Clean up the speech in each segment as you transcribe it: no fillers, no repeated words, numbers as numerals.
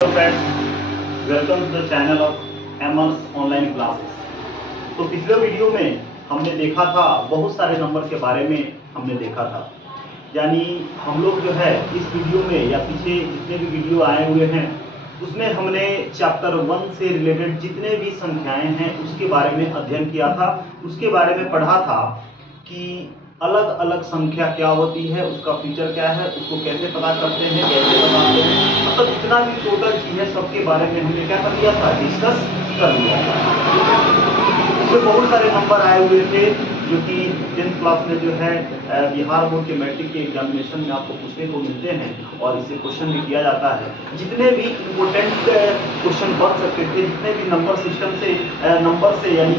Hello friends, welcome to the channel of एमर्स online classes. तो पिछले वीडियो में हमने देखा था, बहुत सारे नंबर के बारे में हमने देखा था। यानी हम लोग जो है इस वीडियो में या पीछे जितने भी वीडियो आए हुए हैं उसमें हमने चैप्टर 1 से रिलेटेड जितने भी संख्याएं हैं उसके बारे में अध्ययन किया था। उसके बारे में पढ़ा था कि अलग अलग संख्या क्या होती है, उसका फीचर क्या है, उसको कैसे पता करते हैं, कैसे बताते हैं, मतलब जितना भी टोटल चीज है सबके बारे में हमने क्या कर लिया था, डिस्कस कर लिया था। इसमें बहुत सारे नंबर आए हुए थे जो कि 10th क्लास में जो है बिहार बोर्ड के मैट्रिक के एग्जामिनेशन में आपको पूछने को मिलते हैं और इससे क्वेश्चन भी किया जाता है। जितने भी इम्पोर्टेंट क्वेश्चन बन सकते थे, जितने भी नंबर सिस्टम से नंबर से यानी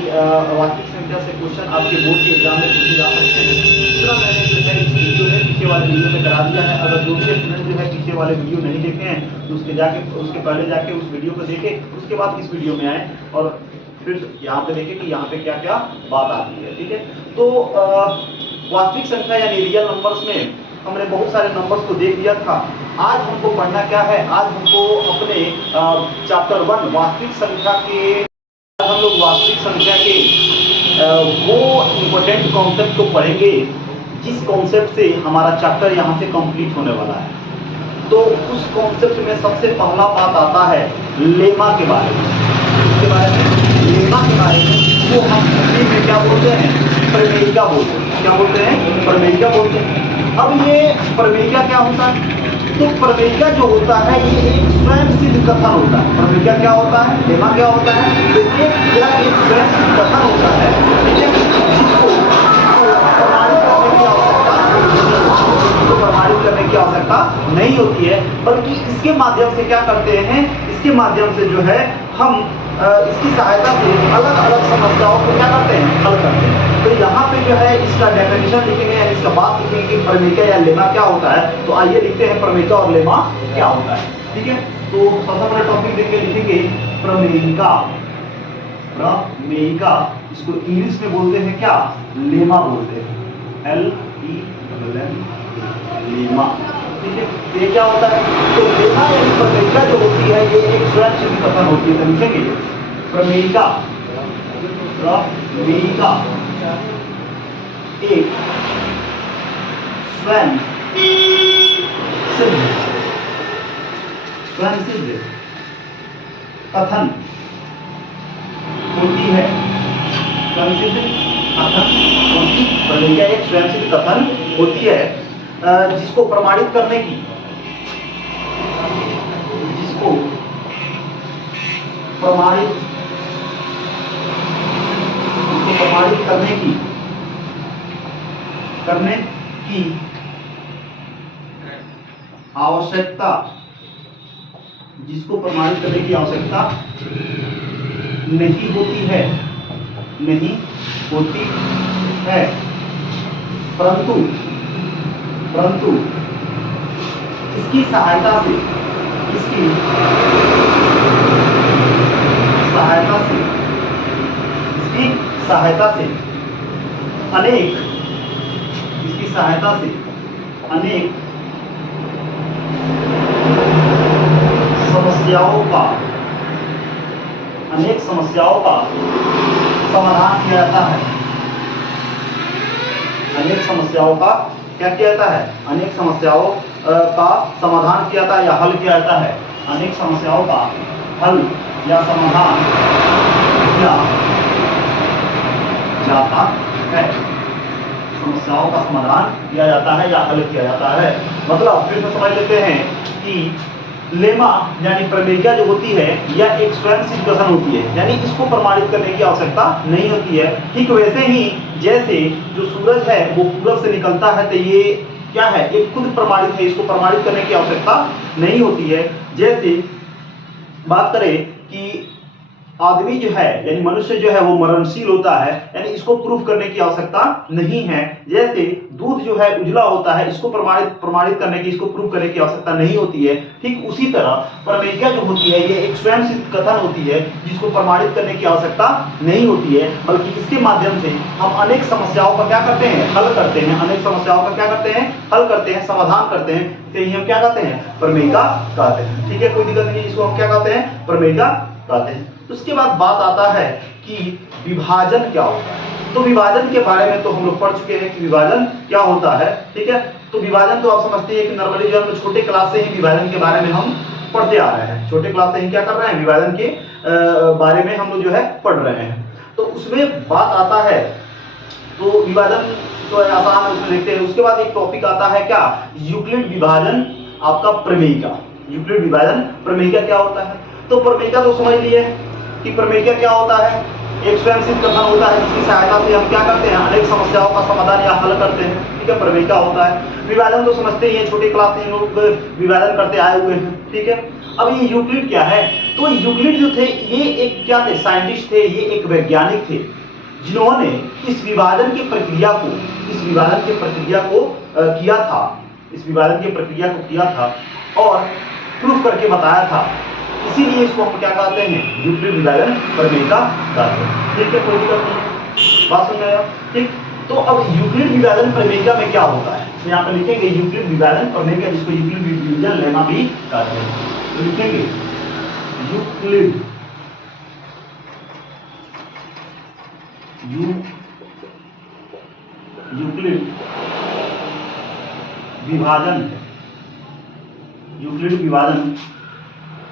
वास्तविक संख्या से क्वेश्चन आपके बोर्ड के एग्जाम में पूछे जा सकते हैं, दूसरा मैंने जो है इस वीडियो में पीछे वाले वीडियो में करा दिया है। अगर जो भी स्टूडेंट जो है पीछे वाले वीडियो नहीं देखे हैं तो उसके पहले जाके उस वीडियो को देखें, उसके बाद इस वीडियो में आए और फिर यहाँ पे देखें कि यहाँ पे क्या क्या बात आती है। ठीक है, तो वास्तविक संख्या यानी रियल नंबर्स में हमने बहुत सारे नंबर्स को देख लिया था। आज हमको पढ़ना क्या है, आज हमको अपने चैप्टर 1 वास्तविक संख्या के हम लोग वास्तविक संख्या के वो इम्पोर्टेंट कॉन्सेप्ट को पढ़ेंगे जिस कॉन्सेप्ट से हमारा चैप्टर यहाँ से कंप्लीट होने वाला है। तो उस कॉन्सेप्ट में सबसे पहला बात आता है लेमा के बारे में। इसके बारे में लेमा के बारे में वो हम हिंदी में क्या बोलते हैं, प्रमेयिका बोलते हैं। क्या बोलते हैं? प्रमेयिका बोलते हैं। अब ये प्रमेयिका क्या होता है? तो प्रमेयिका जो होता है ये एक स्वयं सिद्ध कथन होता है। प्रमेयिका क्या होता है, लेमा क्या होता है? तो एक स्वयं सिद्ध कथन होता है जिसको प्रमाणित करने की आवश्यकता नहीं होती है, बल्कि इसके माध्यम से क्या करते हैं, इसके माध्यम से जो है हम इसकी सहायता से अलग अलग समस्याओं को क्या करते हैं, हल करते हैं। तो यहाँ पे जो है इसका डेफिनेशन लिखेंगे यानी इसका बात लिखेंगे कि प्रमेयिका या लेमा क्या होता है। तो आइए लिखते हैं प्रमेयिका और लेमा क्या होता है। ठीक है, तो सबसे पहले टॉपिक देख के लिखेंगे प्रमेयिका। प्रमेयिका इसको इंग्लिश में बोलते हैं क्या, लेमा बोलते हैं, LEMA, लेमा। ठीक है, ये क्या होता है? तो लेमा यानी प्रमेयिका जो होती है ये एक स्वयं सिद्ध कथन होती है। तो लिखेंगे प्रमेयिका। प्रमेयिका एक स्वयं सिद्ध कथन होती है। स्वयं सिद्ध कथन होती, प्रमेयिका एक स्वयं सिद्ध कथन होती है जिसको प्रमाणित करने की आवश्यकता, जिसको प्रमाणित करने की आवश्यकता नहीं होती है, परंतु इसकी सहायता से अनेक समस्याओं का समाधान किया जाता है। अनेक समस्याओं का क्या किया जाता है? अनेक समस्याओं का समाधान किया जाता है या हल किया जाता है। अनेक समस्याओं का हल या समाधान किया जाता है। समस्याओं का समाधान किया जाता है या हल किया जाता है। मतलब फिर से समझ लेते हैं कि लेमा यानी प्रमेयिका जो होती है यह एक स्वयं सिद्ध कथन होती है, यानी इसको प्रमाणित करने की आवश्यकता नहीं होती है। ठीक वैसे ही जैसे जो सूरज है वो पूरब से निकलता है तो ये क्या है, एक खुद प्रमाणित है, इसको प्रमाणित करने की आवश्यकता नहीं होती है। जैसे बात करें कि आदमी जो है यानी मनुष्य जो है वो मरणशील होता है, यानी इसको प्रूफ करने की आवश्यकता नहीं है। जैसे दूध जो है उजला होता है, इसको प्रमाणित करने की, इसको प्रूफ करने की आवश्यकता नहीं होती है। ठीक उसी तरह प्रमेयिका जो होती है ये एक स्वयं सिद्ध कथन होती है, जिसको प्रमाणित करने की आवश्यकता नहीं होती है, बल्कि इसके माध्यम से हम अनेक समस्याओं का क्या करते हैं, हल करते हैं। अनेक समस्याओं का क्या करते हैं, हल करते हैं, समाधान करते हैं। इसे हम क्या कहते हैं, प्रमेयिका कहते हैं। ठीक है, कोई दिक्कत नहीं है, इसको हम क्या कहते हैं, प्रमेयिका कहते हैं। उसके बाद बात आता है कि विभाजन क्या होता है। तो विभाजन के बारे में तो हम लोग पढ़ चुके हैं कि विभाजन क्या होता है। ठीक है, तो विभाजन तो आप समझते हैं कि नॉर्मली जो हम छोटे क्लास से ही विभाजन के बारे में हम पढ़ते आ रहे हैं। छोटे क्लास से ही क्या कर रहे हैं, विभाजन के बारे में हम लोग जो है पढ़ रहे हैं। तो उसमें बात आता है, तो विभाजन तो आसान है, उसमें देखते हैं। उसके बाद एक टॉपिक आता है क्या, यूक्लिड विभाजन आपका प्रमेयिका। यूक्लिड विभाजन प्रमेयिका क्या होता है। तो प्रमेयिका तो समझ लिए कि प्रमेयिका क्या होता है, एक स्वयं सिद्ध कथन होता है जिसकी सहायता से हम क्या करते हैं, अनेक समस्याओं का समाधान या हल करते हैं। ठीक है, प्रमेयिका होता है। विभाजन तो समझते ही हैं, छोटे क्लास से हम लोग विभाजन करते आए हुए हैं। ठीक है, अब ये यूक्लिड क्या है, तो यूक्लिड जो थे ये एक क्या थे, साइंटिस्ट थे, ये एक वैज्ञानिक थे, जिन्होंने इस विभाजन की प्रक्रिया को किया था, इस विभाजन की प्रक्रिया को किया था और प्रूफ करके बताया था। इसीलिए इसको हम क्या कहते हैं, यूक्लिड विभाजन प्रमेयिका कहते हैं। ठीक है, कोई दिक्कत नहीं है, बात समझ में आया। ठीक, तो अब यूक्लिड विभाजन प्रमेयिका में क्या होता है, तो यहाँ पे लिखेंगे यूक्लिड विभाजन प्रमेयिका, जिसको यूक्लिड विभाजन लेमा भी कहते हैं। तो लिखेंगे यूक्लिड यूक्लिड विभाजन, यूक्लिड विभाजन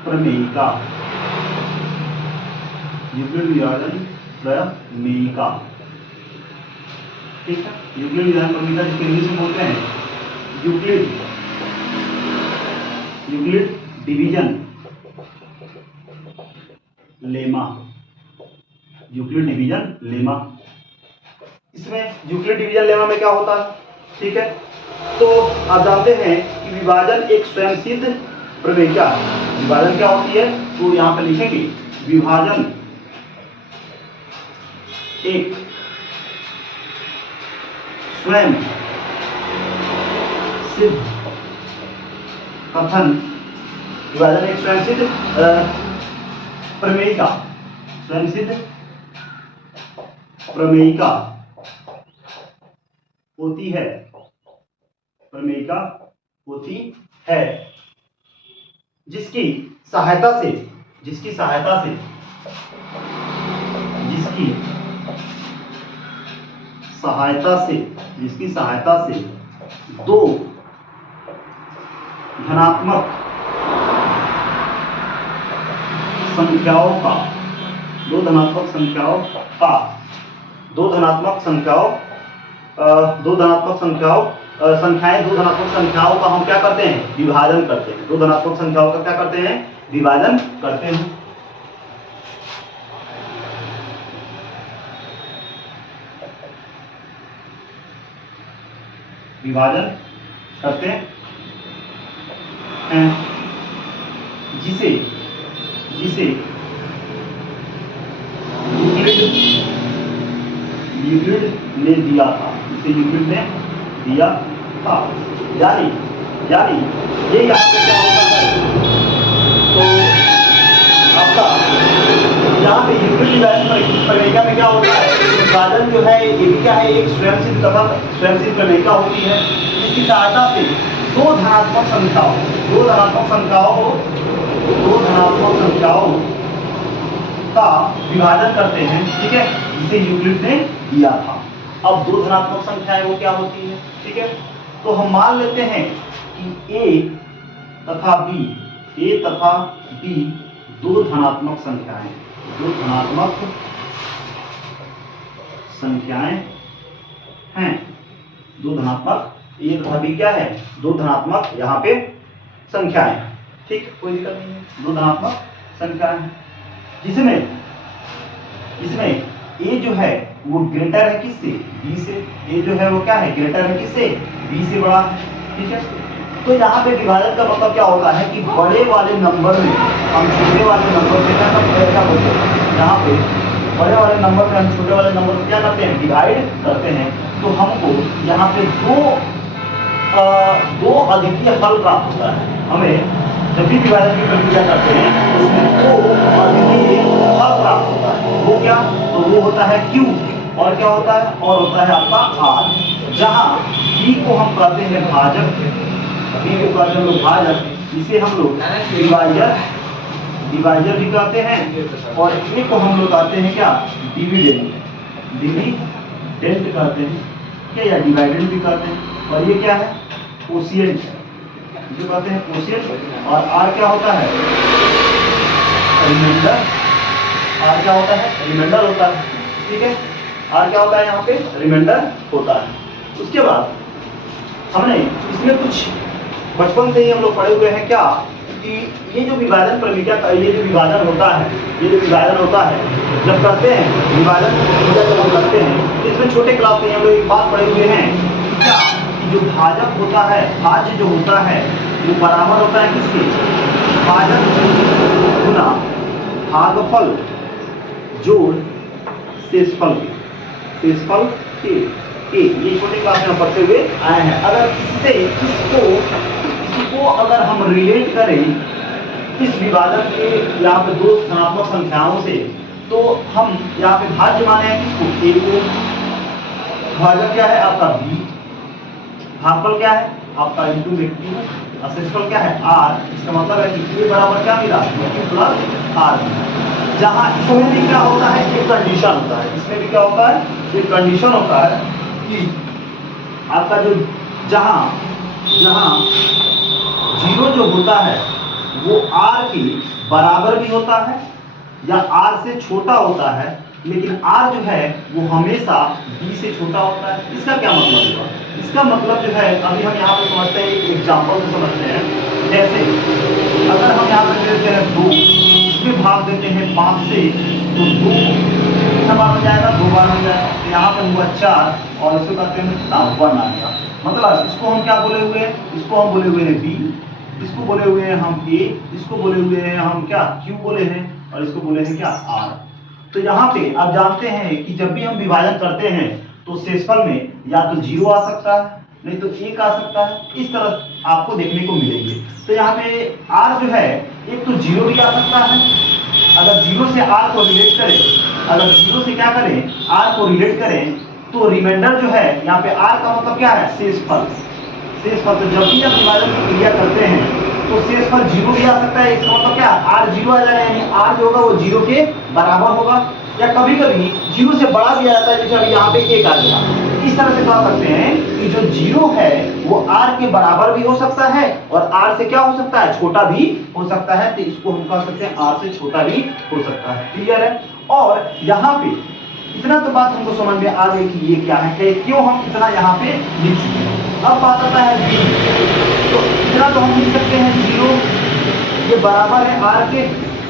प्रमेयिका, यूक्लिड विभाजन प्रमेयिका। ठीक है, यूक्लिड विभाजन प्रमेयिका जिसको इंग्लिश में बोलते हैं Euclid division lemma, Euclid division lemma. इसमें यूक्लिड डिवीजन लेमा में क्या होता है, ठीक है, तो आप जानते हैं कि विभाजन एक स्वयं सिद्ध प्रमेयिका। विभाजन क्या होती है, तो यहां पर लिखेंगे विभाजन एक स्वयं सिद्ध कथन, विभाजन एक स्वयं सिद्ध प्रमेयिका, स्वयं सिद्ध प्रमेयिका होती है, प्रमेयिका होती है, जिसकी सहायता से दो धनात्मक संख्याओं का हम क्या करते हैं, विभाजन करते हैं। दो धनात्मक संख्याओं का क्या करते हैं, विभाजन करते हैं। विभाजन करते हैं, जिसे यूक्लिड ने दिया था, यानी ये यहाँ पे क्या होता है, तो आपका यहाँ पे यूक्लिड विभाजन प्रमेयिका में क्या होता है, विभाजन जो है ये भी क्या है, एक स्वयं सिद्ध प्रमेयिका होती है, जिसकी सहायता से दो धनात्मक संख्याओं का विभाजन करते हैं। ठीक है, जिसे यूक्लिड ने दिया था। अब दो धनात्मक संख्याएं वो क्या होती है, ठीक है, तो हम मान लेते हैं कि ए तथा बी दो धनात्मक संख्याएं हैं। दो धनात्मक, ए तथा बी क्या है, दो धनात्मक यहाँ पे संख्याएं हैं। ठीक, कोई दिक्कत नहीं है, दो धनात्मक संख्याएं हैं, जिसमें ए जो है वो ग्रेटर है किससे, बी से। ए जो है वो क्या है, ग्रेटर है किससे, बी से बड़ा है। ठीक है, तो यहाँ पे विभाजन का मतलब क्या होता है कि बड़े वाले नंबर में हम छोटे वाले नंबर से क्या बोलते हैं, यहाँ पे बड़े वाले नंबर में हम छोटे वाले नंबर से क्या करते हैं, डिवाइड करते हैं। तो हमको यहाँ पे दो अद्वितीय फल प्राप्त होता है। हमें जब भी विभाजन की प्रक्रिया करते हैं तो उसमें दो अद्वितीय फल प्राप्त होता है। वो क्या, तो वो होता है Q, और क्या होता है, और होता है आपका R। जहाँ B को हम कहते हैं भाजक, B को कहते हैं लोग भाजक, इसे हम लोग डिवाइजर भी कहते हैं, और A को हम लोग कहते हैं क्या, डिविडेंट कहते हैं क्या, या डिवाइडेंट भी कहते हैं। और ये क्या है, कोशिएंट है, जो कहते हैं कोशिएंट। और R क्या होता है, रिमाइंडर। R क्या होता है, रिमाइंडर होता है, ठीक है। R क्या होता है, यहाँ पे रिमाइंडर होता है। उसके बाद हमने इसमें कुछ बचपन से ही हम लोग पढ़े हुए हैं क्या, कि ये जो विभाजन प्रक्रिया का ये जो विभाजन होता है, जब करते हैं विभाजन प्रक्रिया जब हम करते हैं, इसमें छोटे क्लास में हम लोग एक बात पढ़े हुए हैं कि क्या, कि जो भाजक होता है, भाज्य जो होता है वो बराबर होता है किसके, भाजक गुना भागफल जोड़ शेषफल के। ये छोटे क्लास में पढ़ते हुए आए हैं। अगर इससे इसको अगर हम रिलेट करें इस विभाजन के यहाँ पे दो धनात्मक संख्याओं से, तो हम यहाँ पे भाज्य माने हैं किसको, A को, भाजक क्या है आपका B, भागफल क्या है आपका इंटू में Q, और शेषफल क्या है R। इसका मतलब है कि A बराबर क्या मिला, Q प्लस R। जहाँ इसमें भी क्या होता है, एक कंडीशन होता है, इसमें भी क्या होता है, एक कंडीशन होता है कि आपका जो जहाँ जीरो जो होता है वो R के बराबर भी होता है या R से छोटा होता है, लेकिन R जो है वो हमेशा B से छोटा होता है। इसका क्या मतलब हुआ, इसका मतलब जो है अभी हम यहाँ पे समझते हैं, एक एग्जाम्पल से समझते हैं। जैसे अगर हम यहाँ पे देते हैं 2, इसमें भाग देते हैं 5 से, तो 2 कितना बार हो जाएगा, 2 बार हो जाएगा। तो यहाँ पे हुआ 4, और इसको कहते हैं कितना 1 आ गया। मतलब इसको हम क्या बोले हुए हैं, इसको हम बोले हुए हैं B, इसको बोले हुए हैं हम A, इसको बोले हुए हैं हम क्या Q बोले हैं, और इसको बोले हैं क्या R। तो यहाँ पे आप जानते हैं कि जब भी हम विभाजन करते हैं तो शेषफल में या तो 0 आ सकता है, नहीं तो 1 आ सकता है, इस तरह आपको देखने को मिलेंगे। तो यहाँ पे R जो है एक तो 0 भी आ सकता है, अगर 0 से R को रिलेट करें, अगर 0 से क्या करें, R को रिलेट करें, तो रिमाइंडर जो है यहाँ पे R का मतलब क्या है, शेषफल। तो जब भी हम विभाजन की क्रिया करते हैं तो शेषफल 0 भी आ सकता है, इसका मतलब क्या, R 0 आ जाएगा, यानी R जो होगा वो 0 के बराबर होगा, या कभी कभी 0 से बड़ा भी आ जाता है, जैसे अभी यहाँ पे 1 आ गया। इस तरह से कह सकते हैं कि जो 0 है वो R के बराबर भी हो सकता है, और R से क्या हो सकता है, छोटा भी हो सकता है। तो इसको हम कह सकते हैं R से छोटा भी हो सकता है। क्लियर है। और यहाँ पे इतना तो बात हमको समझ में आ गई कि ये क्या है, क्यों हम इतना यहाँ पे लिख चुके हैं। अब बात आता है B, तो इतना तो हम लिख सकते हैं 0 ये बराबर है R के,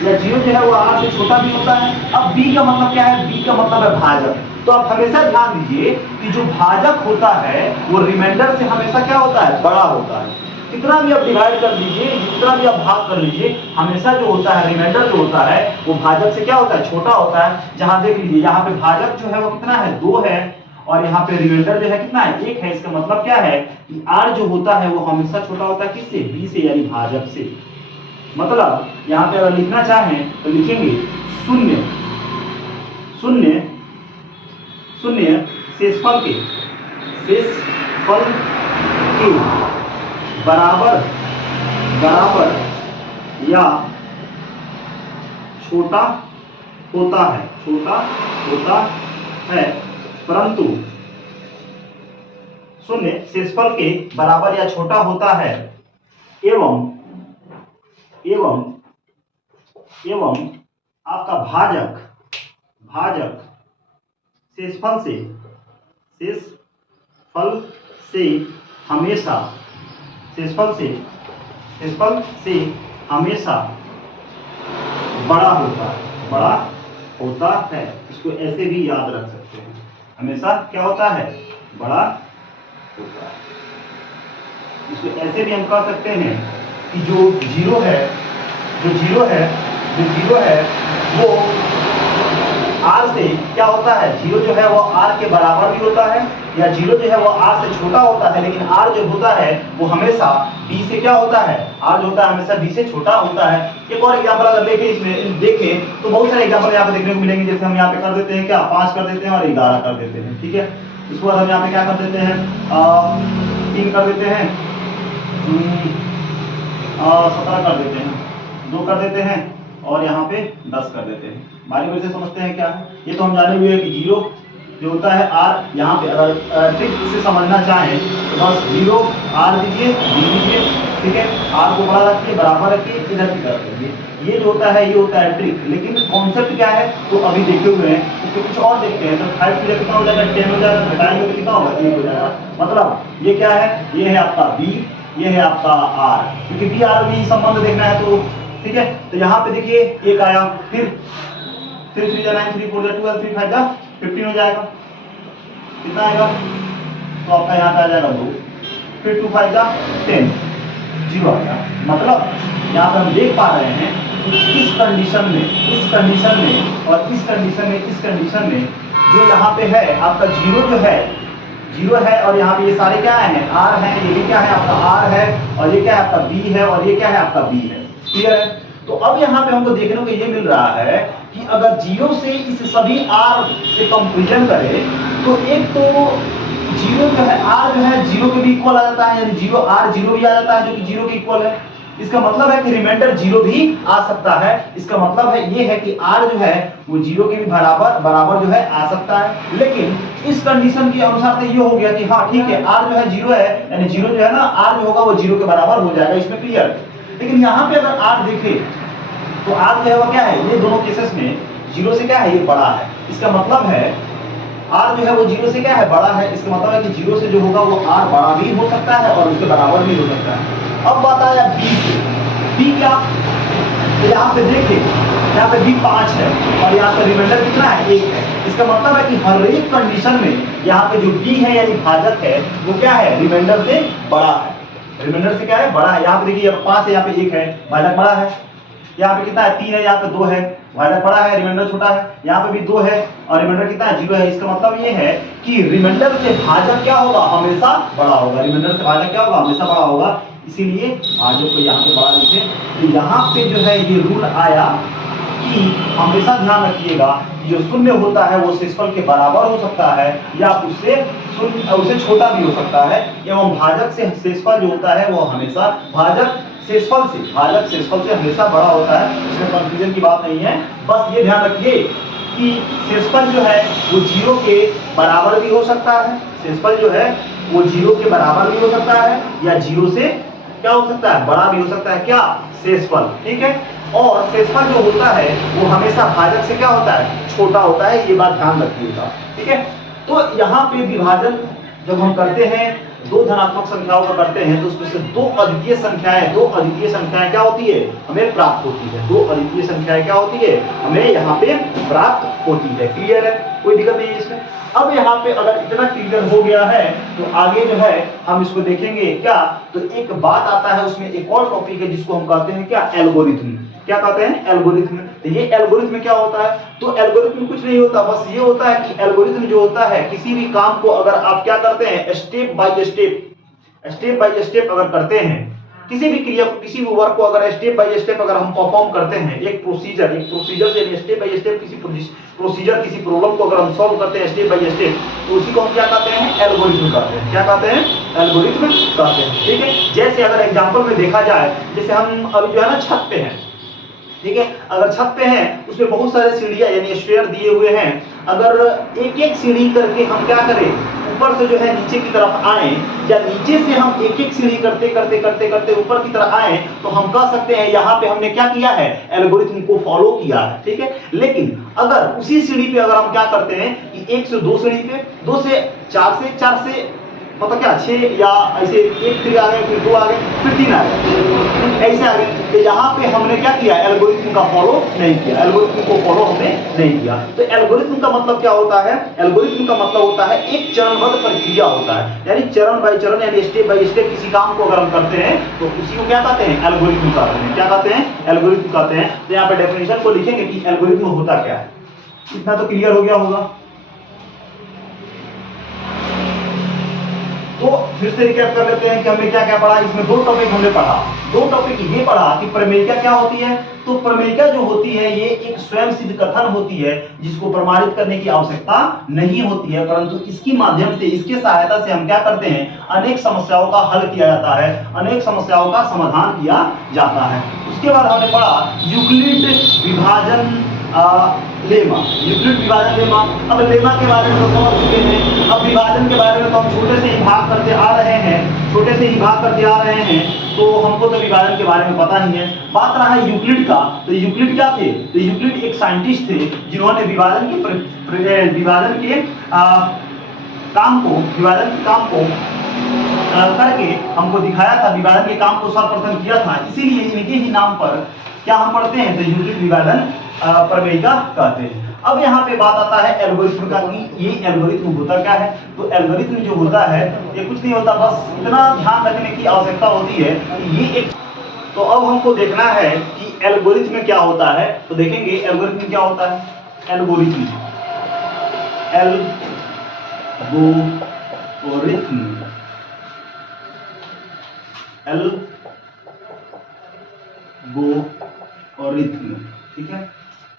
या 0 जो है वो R से छोटा भी होता है। अब B का मतलब क्या है, B का मतलब है भाजक। तो आप हमेशा ध्यान दीजिए कि जो भाजक होता है वो रिमाइंडर से हमेशा क्या होता है, बड़ा होता है। कितना भी आप डिवाइड कर लीजिए, जितना भी आप भाग कर लीजिए, हमेशा जो होता है रिमाइंडर जो होता है वो भाजक से क्या होता है, छोटा होता है। जहां देख लीजिए यहाँ पे भाजक जो है वो कितना है, 2 है, और यहाँ पे रिमाइंडर जो है कितना है, 1 है। इसका मतलब क्या है कि R जो होता है वो हमेशा छोटा होता है किससे, B से, यानी भाजक से। मतलब यहाँ पे अगर लिखना चाहें तो लिखेंगे 0 0 0 शेषफल के बराबर या छोटा होता है, परंतु 0 शेषफल के बराबर या छोटा होता है, एवं आपका भाजक शेषफल से हमेशा बड़ा होता है। इसको ऐसे भी याद रख सकते हैं, हमेशा क्या होता है, बड़ा होता है। इसको ऐसे भी हम कह सकते हैं कि जो जीरो है वो आर से क्या होता है, जीरो जो है वो आर के बराबर भी होता है, या जीरो जो है वो आर से छोटा होता है, लेकिन आर जो होता है वो हमेशा बी से क्या होता है, आर जो होता है हमेशा बी से छोटा होता है। एक और एग्जांपल अगर देखें तो बहुत सारे एग्जांपल यहाँ पे देखने को मिलेंगे। जैसे हम यहाँ पे कर देते हैं क्या, 5 कर देते हैं और 11 कर देते हैं, ठीक है। उसके बाद हम यहाँ पे क्या कर देते हैं, 3 कर देते हैं, 17 कर देते हैं, 2 कर देते हैं और यहाँ पे 10 कर देते हैं। बारी बारी से समझते हैं क्या है। ये तो हम जाने हुए हैं कि जीरो जो होता है आर, यहाँ पे अगर ट्रिक से समझना चाहें तो बस जीरो आर दीजिए, डी दीजिए, ठीक है। आर को बड़ा रखिए, बराबर रखिए, इधर की तरफ रखिए। ये जो होता है ये होता है ट्रिक। लेकिन कॉन्सेप्ट क्या है तो अभी देखे हुए हैं, इसको कुछ और देखते हैं। तो 5 की कितना हो जाएगा, 10 हो जाएगा, घटाएंगे तो कितना होगा, 1 हो जाएगा। मतलब ये क्या है, ये है आपका बी, ये है आपका आर, क्योंकि बी आर भी संबंध देखना है तो ठीक है। तो यहाँ पे देखिए 1 आया, फिर 3 जा 9, 3 4 जा 12, 3 5 जा 15 हो जाएगा, कितना आएगा तो आपका यहाँ पे आ जाएगा 2, फिर 2 5 जा 10, 0 आ गया। मतलब यहाँ पे हम देख पा रहे हैं कि इस कंडीशन में और इस कंडीशन में जो यहाँ पे है आपका जीरो है और यहाँ पे ये सारे क्या है, आर है, ये भी क्या है आपका आर है, और ये क्या है आपका बी है, और ये क्या है आपका बी है। क्लियर है। तो अब यहाँ पे हमको देखने को ये मिल रहा है कि अगर जीरो से इस सभी आर से कंपेरिजन करें तो एक तो जीरो जो है आर जो है जीरो के भी इक्वल आ जाता है, यानी जीरो आर जीरो भी आ जाता है जो कि जीरो के इक्वल है। इसका मतलब है कि रिमाइंडर जीरो भी आ सकता है। इसका मतलब है ये है कि आर जो है वो जीरो के भी बराबर जो है आ सकता है। लेकिन इस कंडीशन के अनुसार तो ये हो गया कि हाँ ठीक है, आर जो है जीरो है, यानी जीरो जो है ना आर जो होगा वो जीरो के बराबर हो जाएगा, इसमें क्लियर। लेकिन यहाँ पे अगर आर देखें तो आर जो है वो क्या है, ये दोनों केसेस में जीरो से क्या है, ये बड़ा है। इसका मतलब है आर जो है वो जीरो से क्या है, बड़ा है। इसका मतलब है कि जीरो से जो होगा वो आर बड़ा भी हो सकता है और उसके बराबर भी हो सकता है। अब बात आया बी से, बी क्या, तो यहाँ पे देखिए यहाँ पे बी 5 है और यहाँ पे रिमाइंडर कितना है, 1 है। इसका मतलब है कि हर एक कंडीशन में यहाँ पे जो बी है यानी भाजक है वो क्या है, रिमाइंडर से बड़ा है। रिमाइंडर से क्या है, बड़ा है। यहाँ पे देखिए 5 है, यहाँ पे 1 है, भाजक बड़ा है। यहाँ पे कितना है, 3 है, यहाँ पे 2 है, भाजक बड़ा है, रिमाइंडर छोटा है। यहाँ पे भी 2 है और रिमाइंडर कितना है, 0 है। इसका मतलब ये है कि रिमाइंडर से भाजक क्या होगा, हमेशा बड़ा होगा। रिमाइंडर से भाजक क्या होगा, हमेशा बड़ा होगा। इसीलिए भाजक को यहाँ पे बड़ा लिखे। तो यहाँ पे जो है ये रूल आया कि हमेशा ध्यान रखिएगा जो शून्य होता है वो शेषफल के बराबर हो सकता है या उससे छोटा भी हो सकता है, एवं भाजक से शेषफल जो होता है वो हमेशा भाजक शेषफल से हमेशा बड़ा होता है। इसमें कंफ्यूजन की बात नहीं है। बस ये ध्यान रखिए कि शेषफल जो है वो जीरो के बराबर भी हो सकता है, शेषफल जो है वो जीरो के बराबर भी हो सकता है या जीरो से क्या हो सकता है, बड़ा भी हो सकता है, क्या, शेषफल। ठीक है। और शेषफल जो होता है वो हमेशा भाजक से क्या होता है, छोटा होता है। ये बात ध्यान रखिएगा। ठीक है। तो यहाँ पे विभाजन जब हम करते हैं दो धनात्मक संख्याओं का करते हैं तो उसमें से दो अद्वितीय संख्याएं क्या होती है, हमें प्राप्त होती है। दो अद्वितीय संख्याएं क्या होती है, हमें यहाँ पे प्राप्त होती है। क्लियर है, कोई दिक्कत नहीं है इसमें। अब यहाँ पे अगर इतना क्लियर हो गया है तो आगे जो है हम इसको देखेंगे क्या, तो एक बात आता है उसमें, एक और टॉपिक है जिसको हम कहते हैं क्या, एल्गोरिथम। क्या कहते हैं, एल्गोरिथम। तो ये एल्गोरिथम क्या होता है, तो एल्गोरिथम कुछ नहीं होता, बस ये होता है कि एल्गोरिथम जो होता है किसी भी काम को अगर आप क्या करते हैं, स्टेप बाय स्टेप अगर करते हैं, किसी भी क्रिया को, किसी भी वर्क को अगर स्टेप बाय स्टेप अगर हम परफॉर्म करते हैं, एक प्रोसीजर से स्टेप बाय स्टेप किसी प्रोसीजर, किसी प्रॉब्लम को अगर हम सॉल्व करते हैं स्टेप बाय स्टेप, तो उसी को हम क्या कहते हैं, एल्गोरिथम कहते हैं। क्या कहते हैं, एल्गोरिथम कहते हैं। ठीक है। जैसे अगर एग्जांपल में देखा जाए, जैसे हम अभी जो है ना छत पे हैं, ठीक है, अगर छत पे हैं उसमें बहुत सारे सीढ़ियां यानी स्टेयर दिए हुए हैं, अगर एक एक सीढ़ी करके हम क्या करें, ऊपर से जो है नीचे की तरफ आए, या नीचे से हम एक एक सीढ़ी करते ऊपर की तरफ आए, तो हम कह सकते हैं यहाँ पे हमने क्या किया है, एल्गोरिथम को फॉलो किया है। ठीक है। लेकिन अगर उसी सीढ़ी पे अगर हम क्या करते हैं कि 1 से 2 सीढ़ी पे, 2 से 4 से 4 से मतलब क्या 6 या ऐसे 1 फिर आ गए, फिर 2 आ गए, फिर 3 आ गए, ऐसे आ गए। तो यहाँ पे हमने क्या किया, एल्गोरिथम का फॉलो नहीं किया, एल्गोरिथम को फॉलो हमने नहीं किया। तो एल्गोरिथम का मतलब क्या होता है, एल्गोरिथम का मतलब होता है एक चरणबद्ध प्रक्रिया होता है, यानी चरण बाय चरण, यानी स्टेप बाय स्टेप किसी काम को अगर हम करते हैं तो उसी को क्या कहते हैं, एल्गोरिथम कहते हैं। क्या कहते हैं, एल्गोरिथम कहते हैं। तो यहाँ पे डेफिनेशन को लिखेंगे कि एल्गोरिथम होता क्या है। इतना तो क्लियर हो गया होगा। तो फिर से रिकैप कर लेते हैं कि हमने क्या क्या पढ़ा। इसमें 2 टॉपिक हमने पढ़ा। 2 टॉपिक ये पढ़ा कि प्रमेयिका क्या होती है। तो प्रमेयिका जो होती है ये एक स्वयं सिद्ध कथन होती है जिसको प्रमाणित करने की आवश्यकता नहीं होती है, परंतु इसकी माध्यम से, इसके सहायता से हम क्या करते हैं, अनेक समस्याओं का हल किया जाता है, अनेक समस्याओं का समाधान किया जाता है। उसके बाद हमने पढ़ा यूक्लिड विभाजन लेमा, यूक्लिड विभाजन लेमा। अब लेमा के बारे में तो समझ चुके हैं, अब विभाजन के बारे में तो हम छोटे से ही भाग करते आ रहे हैं, छोटे से ही भाग करते आ रहे हैं, तो हमको तो विभाजन के बारे में पता ही है। बात रहा है यूक्लिड का, तो यूक्लिड क्या थे, तो यूक्लिड एक साइंटिस्ट थे जिन्होंने विभाजन के काम को करके हमको दिखाया था, विभाजन के काम को सर्वप्रथम किया था, इसीलिए इनके ही नाम पर क्या हम पढ़ते हैं, तो यूक्लिड विभाजन प्रमेयिका कहते हैं। अब यहाँ पे बात आता है एल्गोरिथम का कि ये एल्गोरिथम होता क्या है। तो एल्गोरिथम जो होता है ये कुछ नहीं होता, बस इतना ध्यान रखने की आवश्यकता होती है कि ये एक, तो अब हमको देखना है कि एल्गोरिथम में क्या होता है। तो देखेंगे एल्गोरिथम क्या होता है। एल्गोरिथम ठीक है।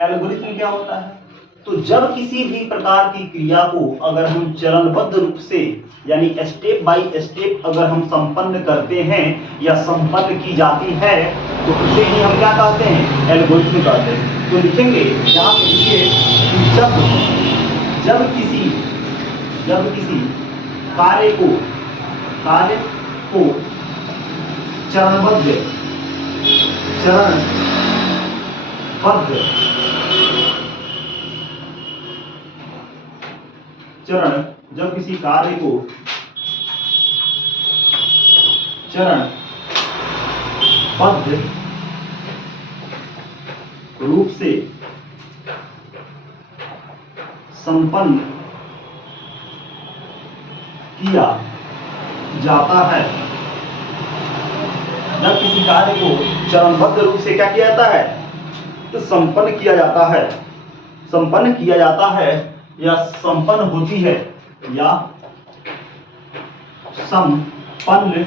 एल्गोरिथम क्या होता है, तो जब किसी भी प्रकार की क्रिया को अगर हम चरणबद्ध रूप से यानी स्टेप बाय स्टेप अगर हम संपन्न करते हैं या संपन्न की जाती है तो उसे ही हम क्या कहते हैं, एल्गोरिथम कहते हैं। तो लिखेंगे यहाँ पे लिखिए जब किसी कार्य को चरणबद्ध जब किसी कार्य को चरणबद्ध रूप से संपन्न किया जाता है, जब किसी कार्य को चरणबद्ध रूप से क्या किया जाता है, तो संपन्न किया जाता है, संपन्न किया जाता है या संपन्न होती है या संपन्न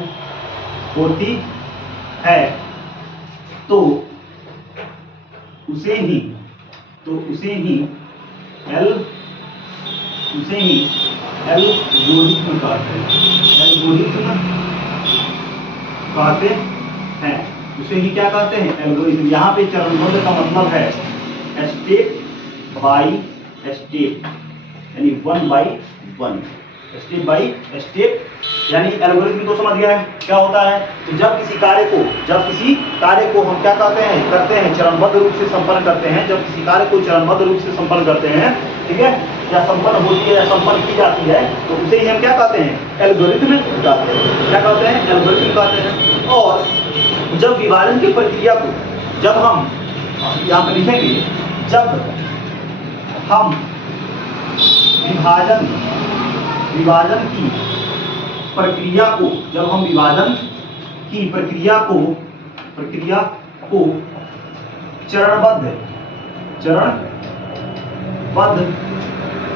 होती है, तो उसे ही एल्गोरिथम कहते हैं। उसे ही क्या कहते हैं, एल्गोरिथम। यहाँ पे चरणबद्ध का मतलब है स्टेप बाय स्टेप, यानी 1 by 1, स्टेप बाय स्टेप, यानी एल्गोरिथम तो समझ गया है क्या होता है। तो जब किसी कार्य को हम क्या करते हैं चरणबद्ध रूप से संपन्न करते हैं, जब किसी कार्य को चरणबद्ध रूप से संपन्न करते हैं, ठीक है, या संपन्न होती है या संपन्न की जाती है, तो उसे ही हम क्या कहते हैं, एल्गोरिथम कहते हैं। क्या कहते हैं, एल्गोरिथम कहते हैं। और जब विभाजन की प्रक्रिया को, जब हम यहाँ पे लिखेंगे, जब हम विभाजन की प्रक्रिया को, जब हम विभाजन की प्रक्रिया को चरणबद्ध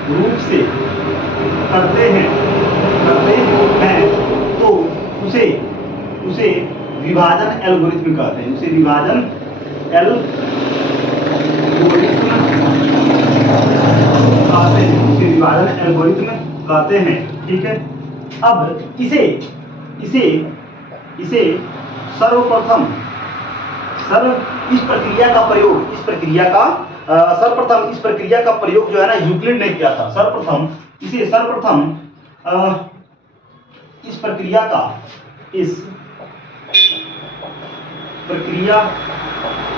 रूप से करते हैं तो उसे विभाजन एल्गोरिथम कहते हैं। उसे विभाजन एल्गोरिथम कहते हैं। ठीक है। अब इसे सर्वप्रथम इस प्रक्रिया का प्रयोग जो है ना, यूक्लिड ने किया था। सर्वप्रथम इस प्रक्रिया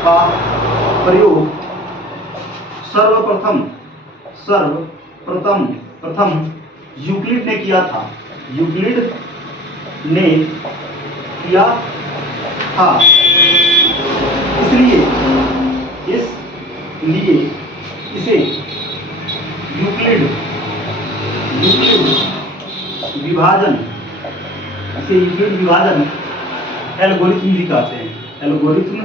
का प्रयोग सर्वप्रथम यूक्लिड ने किया था। यूक्लिड ने किया था। इसलिए इसे यूक्लिड विभाजन एल्गोरिथम भी कहते हैं। एल्गोरिथम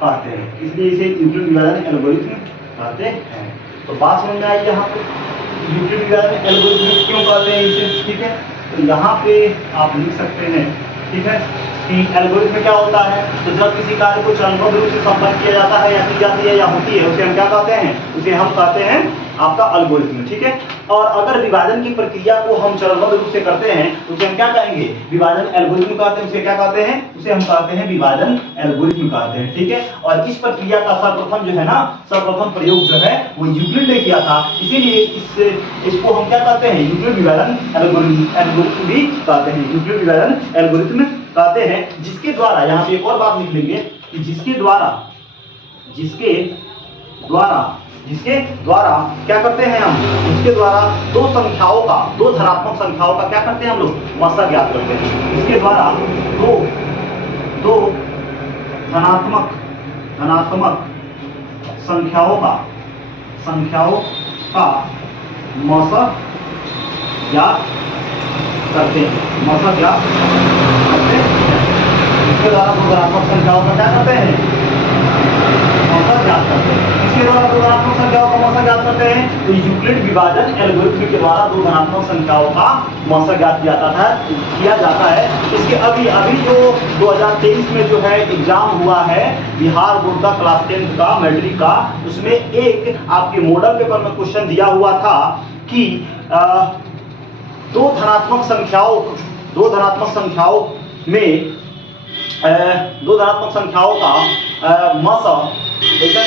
कहते हैं, इसलिए इसे यूक्लिड विभाजन एल्गोरिथम कहते हैं। तो बात समझ में आई यहाँ पे यूक्लिड विभाजन एल्गोरिथम क्यों कहते हैं इसे, ठीक है। तो यहाँ पे आप लिख सकते हैं, ठीक है, कि एल्गोरिथम में क्या होता है, तो जब किसी कार्य को चरणबद्ध रूप से संपन्न किया जाता है या की जाती है या होती है, उसे हम क्या कहते हैं, उसे हम कहते हैं आपका एल्गोरिथम, ठीक है। और अगर विभाजन की प्रक्रिया को हम चरणबद्ध रूप से करते हैं तो उसे हम क्या कहेंगे, विभाजन एल्गोरिथम कहते हैं। उसे क्या कहते हैं, उसे हम कहते हैं विभाजन एल्गोरिथम कहते हैं, ठीक है। और इस प्रक्रिया का सर्वप्रथम जो है ना, सर्वप्रथम प्रयोग जो है वो यूक्लिड ने किया था, इसीलिए इसको हम क्या कहते हैं, यूक्लिड विभाजन एल्गोरिथम भी कहते हैं, यूक्लिड विभाजन एल्गोरिथम कहते हैं। जिसके द्वारा, यहाँ पे एक और बात लिख लेंगे कि जिसके द्वारा क्या करते हैं हम, जिसके द्वारा दो धनात्मक संख्याओं का क्या करते हैं हम लोग, मसा ज्ञात करते हैं। इसके द्वारा दो धनात्मक संख्याओं का मसा ज्ञात करते हैं, इसके द्वारा दो धनात्मक संख्याओं का क्या करते हैं, मौसा ज्ञात करते हैं। इसके द्वारा दो धनात्मक संख्याओं का मौसा ज्ञात करते हैं। तो यूक्लिड विभाजन एल्गोरिथम के द्वारा दो धनात्मक संख्याओं का मौसा ज्ञात किया जाता है। इसके अभी जो 2023 में जो है एग्जाम हुआ है बिहार बोर्ड का क्लास 10 का मैट्रिक का, उसमें एक आपके मॉडल पेपर में क्वेश्चन दिया हुआ था कि दो धनात्मक संख्याओं का मसा, ऐसा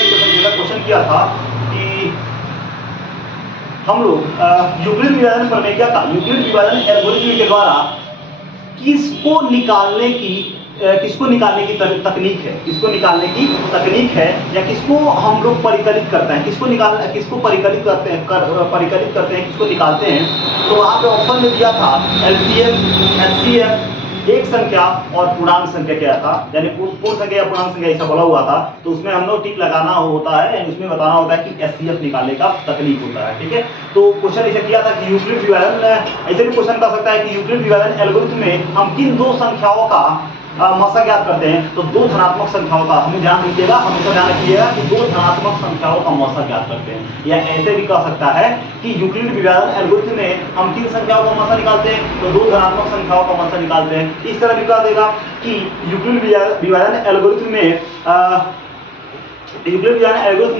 क्वेश्चन किया था कि हम लोग यूक्लिड विभाजन प्रमेय क्या था, यूक्लिड विभाजन एल्गोरिथम के द्वारा किसको निकालने की तकनीक है, या किसको हम लोग परिकलित करते हैं, किसको निकालते हैं। तो वहां पे ऑप्शन में दिया था एलसीएम, एचसीएफ, एक संख्या और पूर्णांक संख्या क्या था, यानी पूर्ण संख्या या पूर्णांक संख्या ऐसा बोला हुआ था। तो उसमें हम लोग टिक लगाना होता है, उसमें बताना होता है कि एचसीएफ निकालने का तकनीक होता है, ठीक है। तो क्वेश्चन ऐसा किया था कि यूक्लिड विभाजन, ऐसे भी क्वेश्चन कर सकता है कि यूक्लिड विभाजन एल्गोरिथम में हम किन दो संख्याओं का मसा ज्ञात करते हैं। तो दो धनात्मक संख्याओं का, हमें ध्यान रखिएगा, हमेशा ध्यान रखिएगा कि दो धनात्मक संख्याओं का मसा ज्ञात करते हैं। या ऐसे भी कह सकता है कि यूक्लिड विभाजन एल्गोरिथम में हम किन संख्याओं का मसा निकालते हैं, तो दो धनात्मक संख्याओं का मसा निकालते हैं। इस तरह भी कह देगा कि यूक्लिड विभाजन एल्गोरिथम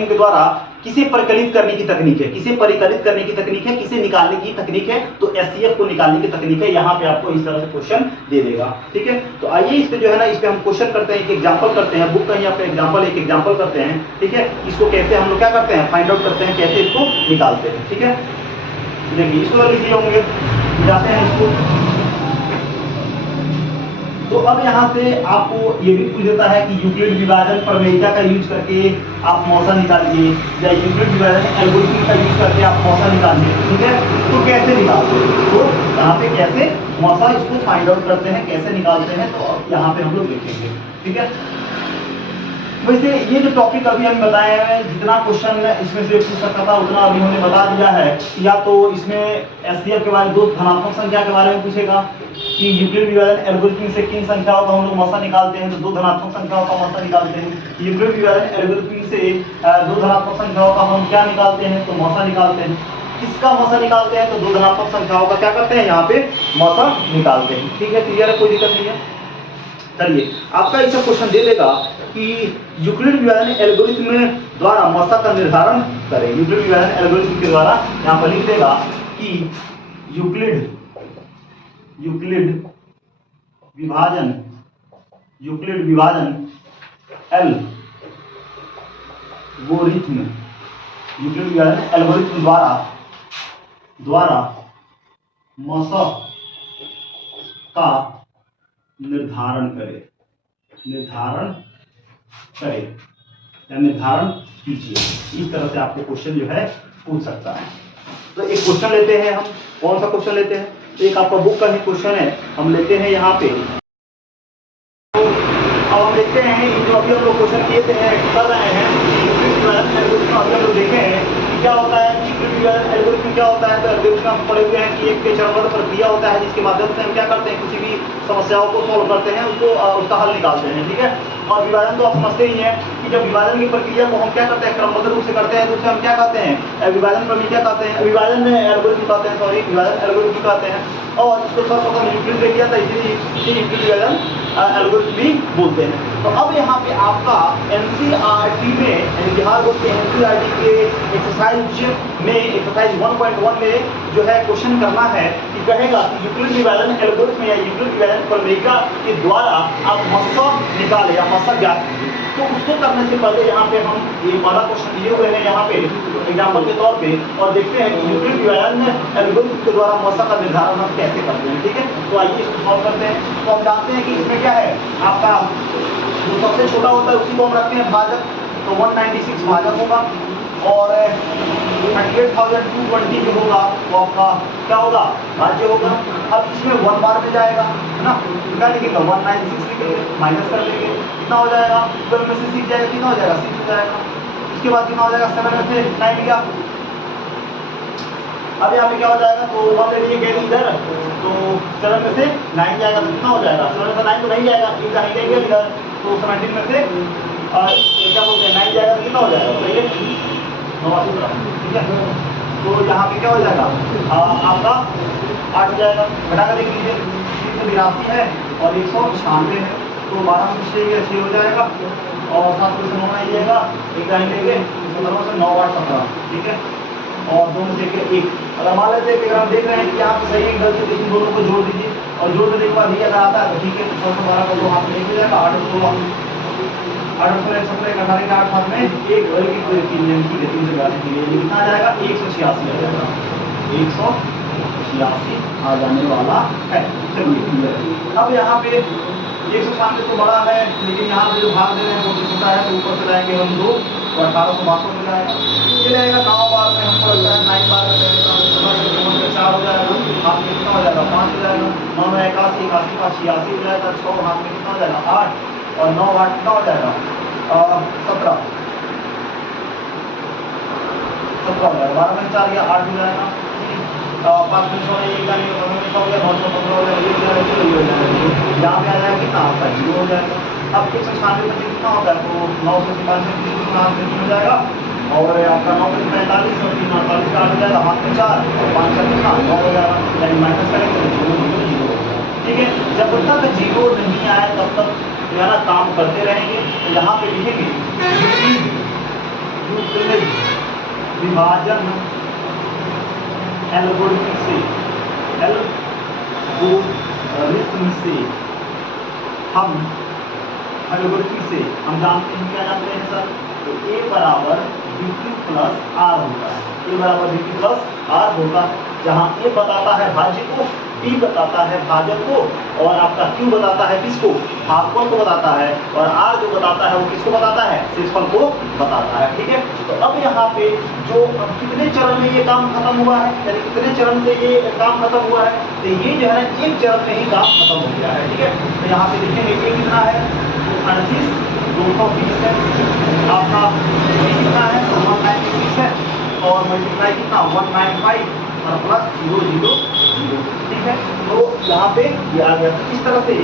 के द्वारा किसे परिकलित करने की तकनीक है, किसे निकालने की तकनीक है, तो एचसीएफ को निकालने की तकनीक है। यहाँ पे आपको इस तरह से क्वेश्चन दे देगा, ठीक है। तो आइए इस पे जो है ना, इस पे हम क्वेश्चन करते हैं, एक एग्जांपल करते हैं, बुक कहीं पे एक एग्जांपल करते हैं, ठीक है। इसको कैसे हम लोग क्या करते हैं, फाइंड आउट करते हैं, कैसे इसको निकालते हैं, ठीक है। देखिए इसको लिख लिए होंगे, जाते हैं इसको। तो अब यहाँ से आपको ये भी पूछ देता है कि यूक्लिड विभाजन प्रमेय का यूज करके आप मौसा निकालिए, या यूक्लिड विभाजन एल्गोरिथम का यूज करके आप मौसा निकालिए, ठीक है। तो कैसे निकालते हैं, तो यहाँ पे कैसे मौसा इसको फाइंड आउट करते हैं, कैसे निकालते हैं, तो यहाँ पे हम लोग देखेंगे, ठीक है। वैसे ये जो टॉपिक अभी हम बताए हैं, जितना क्वेश्चन इसमें से पूछ सकता था उतना अभी हमने बता दिया है। या तो इसमें एचसीएफ के बारे में, दो धनात्मक संख्या के बारे में पूछेगा कि यूक्लिड विभाजन एल्गोरिथम से किन संख्याओं का हम लोग मौसा निकालते हैं, तो दो धनात्मक संख्याओं का मौसा निकालते हैं। यूक्लिड विभाजन एल्गोरिथम से दो धनात्मक संख्याओं का हम क्या निकालते हैं, तो मौसा निकालते हैं। किसका मौसा निकालते हैं, तो दो धनात्मक संख्याओं का क्या करते हैं, यहाँ पे मौसा निकालते हैं, ठीक है। क्लियर है, कोई दिक्कत नहीं है। चलिए आपका ऐसा क्वेश्चन दे देगा कि यूक्लिड विभाजन एल्गोरिथम द्वारा मौसा का निर्धारण करें। यूक्लिड विभाजन एल्गोरिथम के द्वारा यहाँ पर लिख देगा कि यूक्लिड विभाजन एल्गोरिथम द्वारा मौसा का निर्धारण करें या निर्धारण कीजिए। इस तरह से आपको क्वेश्चन जो है पूछ सकता है। तो एक क्वेश्चन लेते हैं हम, कौन सा क्वेश्चन लेते हैं, तो एक आपका बुक का ही क्वेश्चन है, हम लेते हैं यहाँ पे। तो अब हम देखते हैं जो अभी हम लोग क्वेश्चन किए थे कर रहे हैं, एल्गोरिथम अभी हम लोग देखे हैं कि क्या होता है, एल्गोरिथम क्या होता है। तो एल्गोरिथम हम पढ़े हुए हैं कि एक चरणबद्ध प्रक्रिया होता है जिसके माध्यम से हम क्या करते हैं, किसी भी समस्याओं को सॉल्व करते हैं, उसको उसका हल निकालते हैं, ठीक है। और विभाजन तो आप समझते ही हैं कि जब विभाजन की प्रक्रिया को हम क्या करते हैं, क्रमबद्ध रूप से करते हैं, तो उसे हम क्या कहते हैं, विभाजन प्रक्रिया कहते हैं, विभाजन एल्गोरिथम कहते हैं, सॉरी विभाजन एल्गोरिथम कहते हैं। और इसको सर्वप्रथम यूक्लिड ने किया था, इसीलिए यूक्लिड विभाजन एल्गोरिथम भी बोलते हैं। तो अब यहाँ पे आपका एनसीईआरटी में, यानी बिहार बोर्ड के एनसीईआरटी के एक्सरसाइज में, एक्सरसाइज 1.1 में जो है क्वेश्चन करना है कि कहेगा कि यूक्लिड विभाजन एल्गोरिथम या यूक्लिड विभाजन प्रक्रिया के द्वारा आप मस्सा निकाले या मस्सा ज्ञात कीजिए। तो उसको करने से पहले यहाँ पे हम ये वाला क्वेश्चन दिए हुए हैं यहाँ पे एग्जाम्पल के तौर पे, और देखते हैं कि यूक्लिड विभाजन एल्गोरिथम के द्वारा मस्सा का निर्धारण हम कैसे करते हैं, ठीक है। तो आइए इसको सॉल्व करते हैं। तो हम जानते हैं कि इसमें क्या है, आपका जो सबसे छोटा होता है उसी को हम रखते हैं भाजक, तो 196 भाजक होगा, और 38,220 जो होगा वो आपका क्या होगा, भाज्य होगा। अब इसमें 1 बार में जाएगा, है ना, क्या लिखेगा 196 लिखेंगे, माइनस कर लेंगे, कितना हो जाएगा, 12 में से 6 जाएगा, कितना हो जाएगा 6 हो जाएगा। उसके बाद कितना हो जाएगा, 7 में से 9 गया। अब यहाँ पे क्या हो जाएगा, तो 1 ले लीजिए गए इधर, तो 7 में से 9 जाएगा, तो कितना हो जाएगा, 7 में से 9 तो नहीं जाएगा, इधर नहीं जाएगा इधर, तो 17 में से क्या बोलते हैं 9 जाएगा, तो कितना हो जाएगा, तो ये 89, ठीक है। तो यहाँ पे क्या हो जाएगा, आपका 8 हो जाएगा, घटा कर देख लीजिए, 382 है और 196 है, तो 12 में से 6 हो जाएगा, और 7 में से 9 आइएगा, एक लाइन लेंगे, 17 से 9 8 17, ठीक है। और 2 में से 1, अगर मान लेते हैं कि अगर हम देख रहे हैं कि यहाँ पे सही है गलती, तो इन दोनों को जोड़ दीजिए, और जोड़ देने के बाद ये अगर आता है तो ठीक है, 112 को 2 हाथ में लेके जाएगा, 8 को 8 17 18 के 8 हाथ में 1 और 1 3 यानी कि 3 से घटाने के लिए कितना आ जाएगा, 186 आ जाएगा, 186 आ जाने वाला है। चलिए अब यहाँ पे 196 तो बड़ा है, लेकिन यहाँ पे जो भाग दे रहे हैं वो तो छोटा है, तो ऊपर से लाएंगे हम 2, तो 1862 में जाएगा, ये रहेगा 9 बार में, हमको लगता है 9 बार में रहेगा, 4 हो जाएगा, हाथ में कितना हो जाएगा 5 हो जाएगा, 9 में 81 81 5 86 हो जाएगा, 6 हाथ में कितना हो जाएगा 8, और 9 8 कितना हो जाएगा 17 हो जाएगा, 12 में 4 गया 8 हो जाएगा, 5 में 6 1 का नहीं, 15 में 6 हो गया, 9 15 हो जाएगा, यहाँ पे आ जाएगा कितना आपका 0 हो जाएगा। अब 196 में कितना होता है, तो 9 से 45 में हो जाएगा, और आपका 9 में 45 और 3 48 का आ जाएगा, हाथ में 4 और 5 का कितना 9 हो जाएगा, यानी माइनस करेंगे तो 0, ठीक है। जब तक 0 नहीं आए तब तक जो है ना काम करते रहेंगे। तो यहाँ पे लिखेंगे विभाजन एल्गोरिथम से हम जानते हैं, क्या जानते हैं सर, तो A बराबर BQ प्लस R होता है, A बराबर BQ प्लस R होता है, जहाँ A बताता है भाज्य को, B बताता है भाजक को, और आपका Q बताता है किसको, भागफल को बताता है, और R जो बताता है वो किसको बताता है, शेषफल को बताता है, ठीक है। तो अब यहाँ पे जो कितने चरण में ये काम खत्म हुआ है, यानी कितने चरण से ये काम खत्म हुआ है, तो ये जो है ना एक चरण में ही काम खत्म हो गया है, ठीक है। तो यहाँ पे लिखेंगे ये कितना है, 38 220 है, आपका कितना है 196 है, और मल्टीप्लाई कितना 195 और प्लस 0 0 0, ठीक है। तो यहाँ पे ये आ गया, तो इस तरह से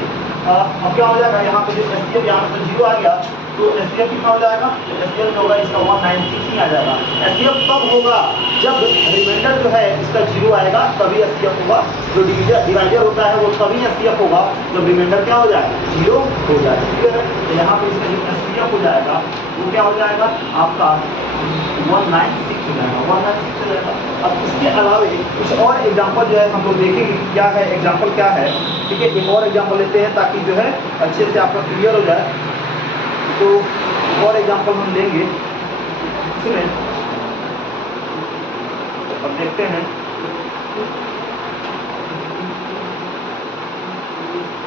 अब क्या हो जाएगा, यहाँ पे जो एससीएफ यहाँ पे 0 आ गया, तो एससीएफ कितना हो जाएगा, तो एससीएफ जो होगा इसका 196 ही आ जाएगा। एससीएफ तब होगा जब रिमाइंडर जो है इसका 0 आएगा, तभी एससीएफ होगा। जो डिवाइडर होता है वो तभी एससीएफ होगा जब रिमाइंडर क्या हो जाए 0 हो जाए, ठीक है। तो यहाँ पे इसका जो एससीएफ हो जाएगा वो क्या हो जाएगा, आपका 196 हो जाएगा, 196 हो जाएगा। अब इसके अलावे कुछ और एग्जाम्पल जो है हम लोग देखेंगे क्या है, एग्जाम्पल क्या है, ठीक है। एक और एग्जाम्पल लेते हैं ताकि जो है अच्छे से आपका क्लियर हो जाए। तो और एग्जाम्पल हम लेंगे इसमें, अब देखते हैं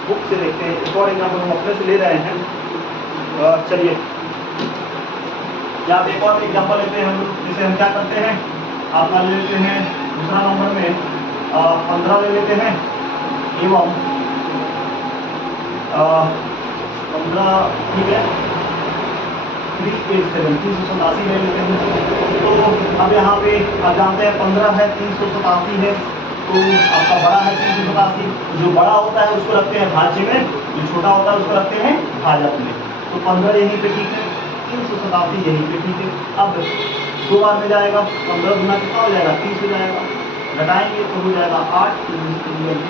बुक से, देखते हैं एक और एग्जाम्पल हम अपने से ले रहे हैं। चलिए यहाँ पे एक और एग्जाम्पल लेते हैं हम, जिसे हम क्या करते हैं, आप मान लेते हैं दूसरा नंबर में 15 ले लेते हैं एवं 15 ठीक है 387 ले लेते हैं। तो अब यहाँ पे आप जानते हैं 15 है 387 है, तो आपका बड़ा है 387। जो बड़ा होता है उसको रखते हैं भाज्य में, जो छोटा होता है उसको रखते हैं भाजक में। तो 15 यहीं पे ठीक है, 387 यहीं पे ठीक है। अब 2 बार में जाएगा, 15 गुना कितना हो जाएगा 30 हो जाएगा, घटाएंगे तो हो जाएगा 8, 0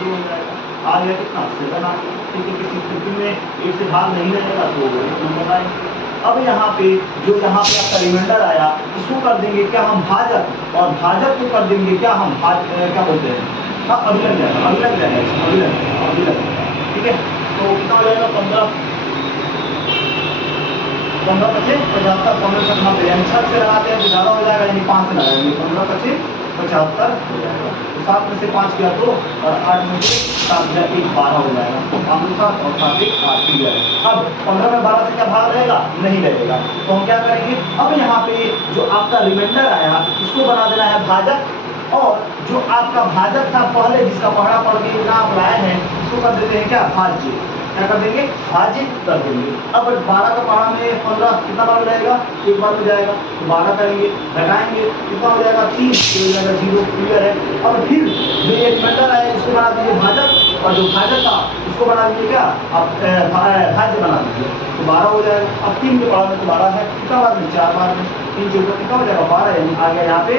हो जाएगा, आ गया कितना 7 आ गया। ठीक है, किसी स्थिति में एक से भाग नहीं लगेगा तो एक नंबर आएगा। अब यहाँ पे जो यहाँ पे आपका रिमाइंडर आया इसको कर देंगे क्या हम भाजक, और भाजक को कर देंगे क्या हम क्या बोलते हैं अभिलग जाएगा, अभिलग जाएगा, अभिलग। ठीक है, तो कितना हो जाएगा 15 25 75 15 से 90 यानी 6 से लगाते हैं तो ज़्यादा हो जाएगा, यानी 5 से लगाएंगे 15 25 75 हो जाएगा। तो 7 में से 5 गया 2 और 8 में से 7 गया 1 12 हो जाएगा। 5 7 और 7 1 8 ठीक है। अब 15 में 12 से क्या भाग रहेगा, नहीं रहेगा, तो हम क्या करेंगे अब यहाँ पे जो आपका रिमाइंडर आया इसको बना देना है भाजक, और जो आपका भाजक था पहले जिसका पहाड़ा पड़ के यहाँ आप लाए हैं उसको कर देते हैं क्या भाज्य, क्या कर देंगे भाजित कर देंगे। अब 12 का पहाड़ा में 15 कितना बार हो जाएगा, एक बार हो जाएगा, तो 12 करेंगे घटाएंगे कितना हो जाएगा 30 हो जाएगा 0 क्लियर है। अब फिर जो ये रिमाइंडर है इसको बना दीजिए भाजक, और जो भाजक था उसको बना दीजिए क्या आप भाज्य बना दीजिए, तो 12 हो जाएगा। अब 3 के पहाड़ा में तो 12 है, कितना बार में 4 बार में, 3 के ऊपर कितना हो जाएगा 12, यानी आ गया यहाँ पे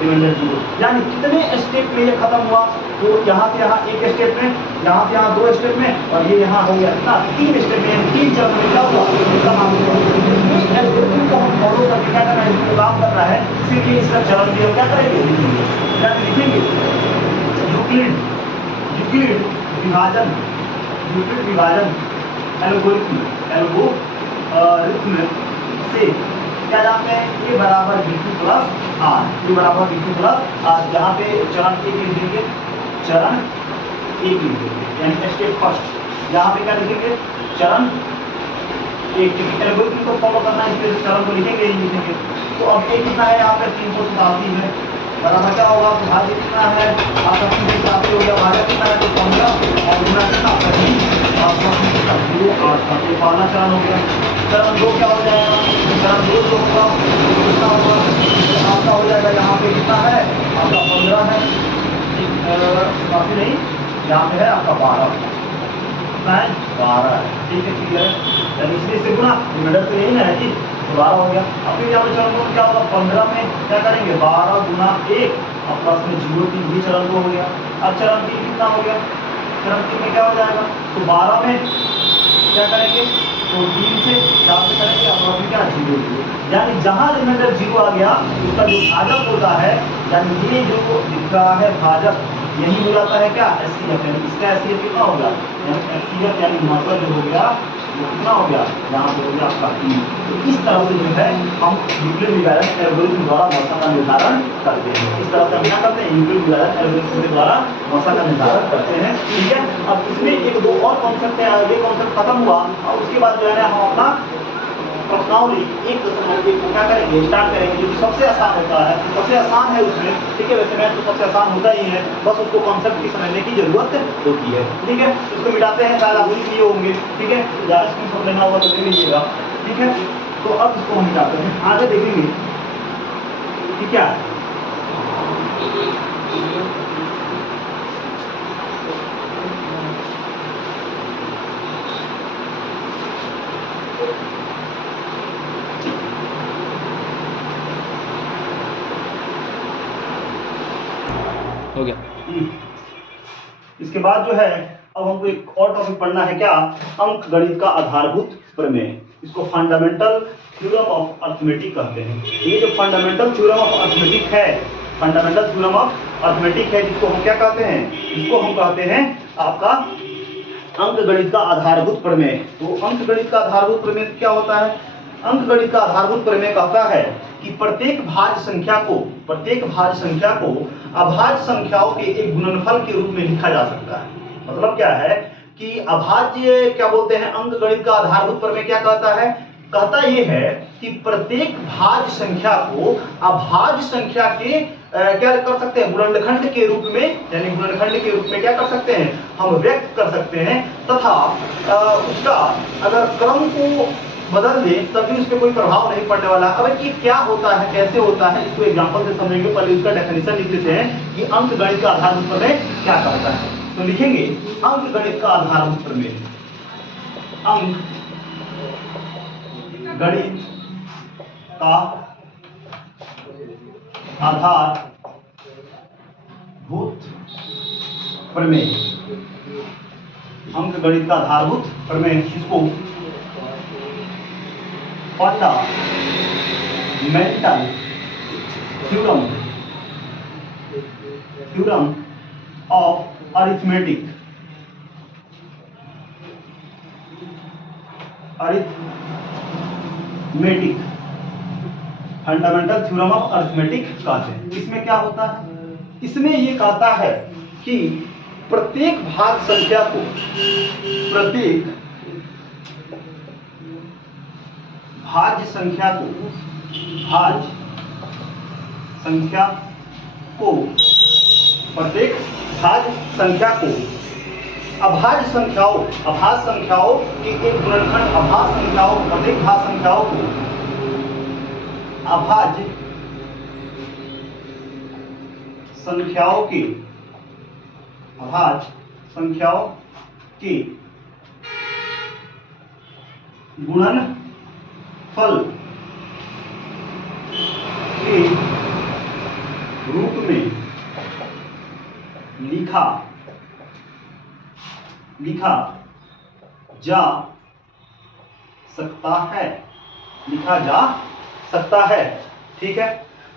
रिमाइंडर 0। यानी कितने स्टेप में ये खत्म हुआ, तो यहाँ से यहाँ एक स्टेप में, यहाँ से यहाँ 2 स्टेप में, और ये यहाँ हो गया कितना 3 स्टेप में, 3 चरण में क्या हुआ समाप्त हुआ। एल्गोरिथम को हम फॉलो करके क्या करना है, इसको काम करना है, इसीलिए इसका चरण भी हम क्या करेंगे क्या लिखेंगे यूक्लिड विभाजन, यूक्लिड विभाजन एल्गोरिथम से क्या जानते हैं, ये बराबर V2 प्लस R, ये बराबर V2 प्लस R। यहाँ पे चरण 1 लिख देंगे, चरण 1 लिख देंगे, यानी स्टेप फर्स्ट। यहाँ पे क्या लिखेंगे चरण 1, एल्गोरिथम को फॉलो करना है इसलिए चरण को लिखेंगे ही लिखेंगे। तो अब एक कितना है यहाँ पे 387 है, बराबर क्या होगा भाज्य कितना है आपका 387 हो गया, भाज्य कितना है तो 15 और गुना कितना 20 आपका 0 8 पहला चरण हो गया। चरण 2 क्या हो जाएगा, चरण 2 जो होगा कितना होगा आपका हो जाएगा, यहाँ पे कितना है आपका 15 है, काफी नहीं यहाँ पे है आपका 12 कितना है 12 है। ठीक है क्लियर है, यानी इसलिए से गुना रिमाइंडर तो यही ना है कि 12 हो गया। अब फिर यहाँ पे चरण 2 क्या होगा 15 में क्या करेंगे 12 गुना 1 और प्लस में 0 3 भी चरण 2 हो गया। अब चरण 3 कितना हो गया, चरण 3 में क्या हो जाएगा, तो 12 में क्या करेंगे तो 3 से 4 से करेंगे और फिर क्या 0 यानी जहां रिमाइंडर 0 आ गया उसका जो भाजक होता है, यानी ये जो दिख रहा है भाजक यही हो जाता है क्या एचसीएफ, यानी इसका एचसीएफ कितना हो गया, यानी एचसीएफ यानी मतलब जो हो गया वो कितना हो गया यहाँ पे हो गया आपका 3। तो इस तरह से जो है हम यूक्लिड विभाजन एल्गोरिथम द्वारा मौसा का निर्धारण करते हैं। इस तरह से हम क्या करते हैं यूक्लिड विभाजन एल्गोरिथम के द्वारा मौसा का निर्धारण करते हैं। ठीक है, अब इसमें 1-2 और कॉन्सेप्ट है, ये कॉन्सेप्ट खत्म हुआ और उसके बाद जो है हम अपना प्रश्नावली 1.1 को क्या करेंगे स्टार्ट करेंगे, जो कि सबसे आसान होता है, सबसे आसान है उसमें। ठीक है, वैसे मैथ तो सबसे आसान होता ही है, बस उसको कॉन्सेप्ट की समझने की जरूरत होती है। ठीक है, इसको मिटाते हैं, शायद आप लिख लिए होंगे। ठीक है, ज़्यादा स्क्रीनशॉट लेना होगा तो ले लीजिएगा। ठीक है, तो अब इसको हम मिटाते हैं, आगे देखेंगे कि क्या है। हो गया। इसके बाद जो है अब हमको एक और टॉपिक पढ़ना है, क्या अंक गणित का आधारभूत प्रमेय, इसको फंडामेंटल थ्योरम ऑफ अर्थमेटिक कहते हैं। ये जो फंडामेंटल थ्योरम ऑफ अर्थमेटिक है, फंडामेंटल थ्योरम ऑफ अर्थमेटिक है, जिसको हम क्या कहते हैं, इसको हम कहते हैं आपका अंक गणित का आधारभूत प्रमेय। तो अंक गणित का आधारभूत प्रमेय क्या होता है, अंक गणित का आधारभूत प्रमेय कहता है कि प्रत्येक भाज्य संख्या को अभाज्य संख्याओं के एक गुणनफल के रूप में लिखा जा सकता है। मतलब क्या है कि अभाज्य क्या बोलते हैं, अंक गणित का आधारभूत प्रमेय क्या कहता है, कहता यह है कि प्रत्येक भाज्य संख्या को अभाज्य संख्या के क्या कर सकते हैं, गुणनखंड के रूप में, यानी गुणनखंड के रूप में क्या कर सकते हैं, हम व्यक्त कर सकते हैं। तथा उसका अगर क्रम को बदल दे तब भी उस पर कोई प्रभाव नहीं पड़ने वाला। अब ये क्या होता है, कैसे होता है, इसको एग्जांपल से समझेंगे। पहले उसका डेफिनेशन लिख लेते हैं कि अंकगणित का आधारभूत प्रमेय क्या कहता है। तो लिखेंगे अंकगणित का आधारभूत प्रमेय। अंक गणित का आधारभूत प्रमेय, अंकगणित का आधारभूत प्रमेय, इसको fundamental theorem of arithmetic fundamental theorem of arithmetic कहते हैं। इसमें क्या होता है, इसमें ये कहता है कि प्रत्येक भाग संख्या को, प्रत्येक भाज्य संख्या को प्रत्येक भाज्य संख्या को अभाज्य संख्याओं के एक गुणनखंड, अभाज्य संख्याओं, प्रत्येक भाज्य संख्याओं को अभाज्य संख्याओं के गुणनफल के रूप में लिखा जा सकता है, ठीक है।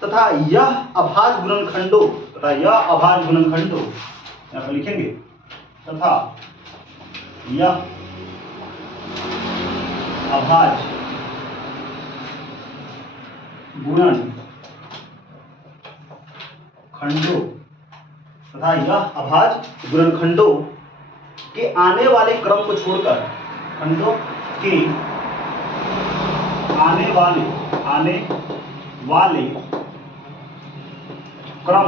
तथा यह अभाज्य गुणनखंडों, यहाँ पर लिखेंगे, तथा यह अभाज्य गुणनखंडों के आने वाले क्रम को छोड़कर, खंडों के आने वाले क्रम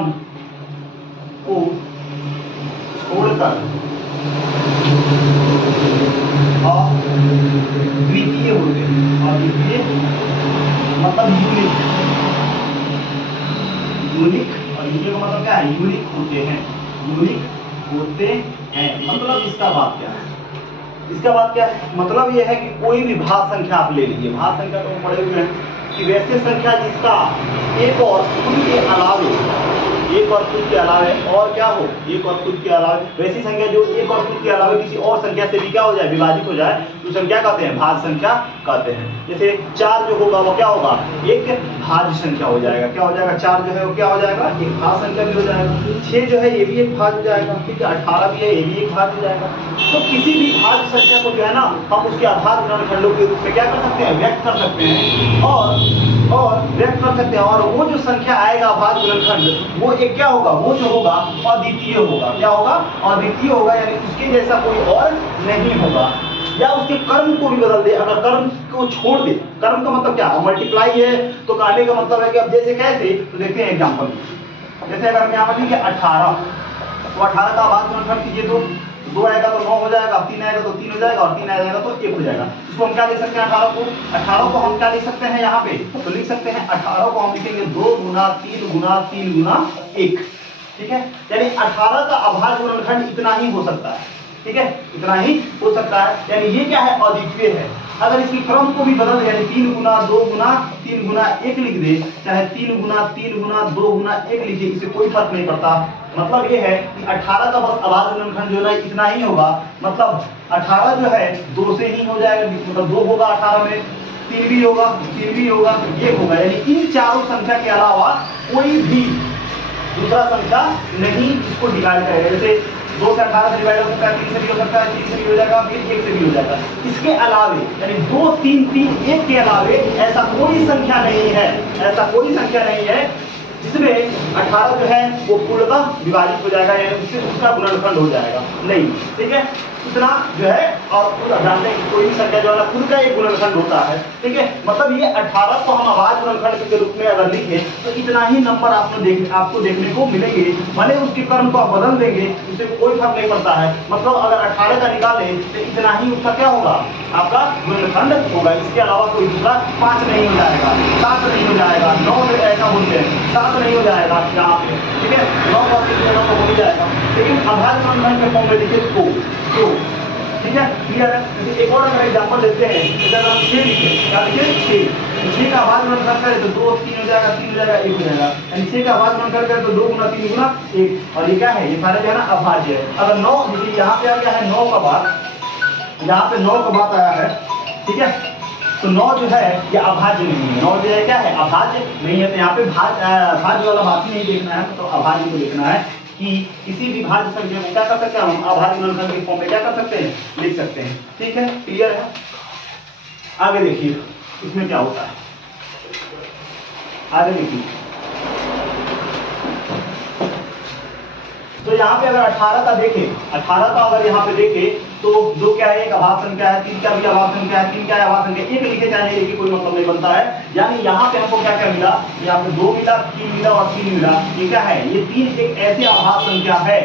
को छोड़कर अद्वितीय होते हैं। अद्वितीय मतलब यूनिक, और यूनिक का मतलब क्या है, यूनिक होते हैं। मतलब इसका बात क्या है, मतलब यह है कि कोई भी भाज्य संख्या आप ले लीजिए, भाज्य संख्या तो पढ़े हुए हैं कि वैसे संख्या जिसका एक और खुद के अलावे और क्या हो, एक और खुद के अलावे, वैसी संख्या जो एक और खुद के अलावे किसी और संख्या से भी क्या हो जाए, विभाजित हो जाए, तो संख्या कहते हैं, भाज्य संख्या कहते हैं। जैसे 4 जो होगा वो क्या होगा, एक भाज्य संख्या हो जाएगा। क्या हो जाएगा, 4 जो है वो क्या हो जाएगा, एक भाज्य संख्या भी हो जाएगा। 6 जो है ये भी एक भाज्य हो जाएगा, ठीक है। 18 भी है, ये भी एक भाज्य हो जाएगा। तो किसी भी भाज्य संख्या को जो है ना, हम उसके अभाज्य गुणनखंडों के रूप में क्या कर सकते हैं, व्यक्त कर सकते हैं। और वो जो संख्या आएगा अभाज्य गुणनखंड, वो एक क्या होगा, वो जो होगा अद्वितीय होगा। क्या होगा, अद्वितीय होगा, यानी उसके जैसा कोई और नहीं होगा। या उसके कर्म को भी बदल दे, अगर कर्म को छोड़ दे, कर्म का मतलब क्या, मल्टीप्लाई है, तो कहने का मतलब है कि अब जैसे कैसे, तो देखते हैं एग्जांपल। जैसे अगर हम यहाँ पर लिखे 18, तो 18 का अभाज्य गुणनखंड कीजिए तो 2 आएगा तो 9 हो जाएगा, 3 आएगा तो 3 हो जाएगा, और 3 आएगा तो 1 हो जाएगा। इसको हम क्या लिख सकते हैं, 18 को हम क्या लिख सकते हैं, यहाँ पे तो लिख सकते हैं 18 को हम लिखेंगे 2 गुना 3 गुना 3 गुना 1, ठीक है। यानी 18 का अभाज्य गुणनखंड इतना ही हो सकता है, ठीक है, इतना ही हो सकता है। यानी ये क्या है, अद्वितीय है। अगर इसके क्रम को भी बदल दे, यानी 3 गुना 2 गुना 3 गुना 1 लिख दे, चाहे 3 गुना 3 गुना 2 गुना 1 लिखिए, इससे कोई फर्क नहीं पड़ता। मतलब ये है कि 18 का बस अभाज्य गुणनखंड जो है इतना ही होगा। मतलब 18 जो है 2 से ही हो जाएगा, मतलब 2 होगा 18 में, 3 भी होगा, 1 होगा। यानी इन चारों संख्या के अलावा कोई भी दूसरा संख्या नहीं इसको डिवाइड करेगा। जैसे 2 से 18 से डिवाइड हो सकता है, 3 से भी हो सकता है, 3 से भी हो जाएगा, फिर 1 से भी हो जाएगा। इसके अलावे यानी 2 3 3 1 के अलावे ऐसा कोई संख्या नहीं है जिसमें 18 जो है वो पूर्णतः विभाजित हो जाएगा, यानी उससे दूसरा गुणनखंड हो जाएगा नहीं, ठीक है। इतना जो है, और खुद जानते हैं कि कोई भी संख्या जो है ना खुद का एक गुणनखंड होता है, ठीक है। मतलब ये 18 को हम अभाज्य गुणनखंड के रूप में अगर लिखें तो इतना ही नंबर आपको देखने को मिलेंगे, भले उसके क्रम को आप बदल देंगे उससे कोई फर्क नहीं पड़ता है। मतलब अगर 18 का निकालें तो इतना ही उसका क्या होगा, आपका गुणनखंड होगा। इसके अलावा कोई दूसरा 5 नहीं हो जाएगा, 7 नहीं हो जाएगा, 9 में ऐसा बोलते हैं 7 नहीं हो जाएगा यहाँ पे, ठीक है। 9 का तो हो ही जाएगा, लेकिन अभाज्य गुणनखंड के फॉर्म में लिखे तो ठीक है, क्लियर है। एक और अगर एग्जांपल लेते हैं, अगर हम 6 लिखे, क्या लिखे 6 का अभाज्य गुणनखंड करें तो 2 3 हो जाएगा, 3 हो जाएगा, 1 हो जाएगा, यानी 6 का अभाज्य गुणनखंड करें तो 2 गुना 3 गुना 1, और ये क्या है, ये सारे जो है ना अभाज्य है। अगर 9 जैसे यहाँ पे आ गया है 9 का बात, यहाँ पे 9 का बात आया है, ठीक है, तो 9 जो है ये अभाज्य नहीं है, 9 जो है क्या है, अभाज्य नहीं है। तो यहाँ पे भाज्य वाला बात ही नहीं देखना है, तो अभाज्य को देखना है कि किसी भी भाज्य संख्या को क्या कर सकते हैं हम, अभाज्य गुणनखंड के फॉर्म में क्या कर सकते हैं, लिख सकते हैं, ठीक है, क्लियर है। आगे देखिए इसमें क्या होता है, आगे देखिए। तो यहाँ पे अगर 18 का देखें, 18 का अगर यहाँ पे देखें तो 2 क्या है, एक अभाज्य संख्या है, 3 का भी अभाज्य संख्या है, 3 क्या है अभाज्य संख्या, एक लिखे चाहे नहीं लिखे कोई मतलब नहीं बनता है। यानी यहाँ पे हमको क्या क्या मिला, यहाँ पे 2 मिला, 3 मिला और 3 मिला। ये क्या है, ये 3 एक ऐसी अभाज्य संख्या है,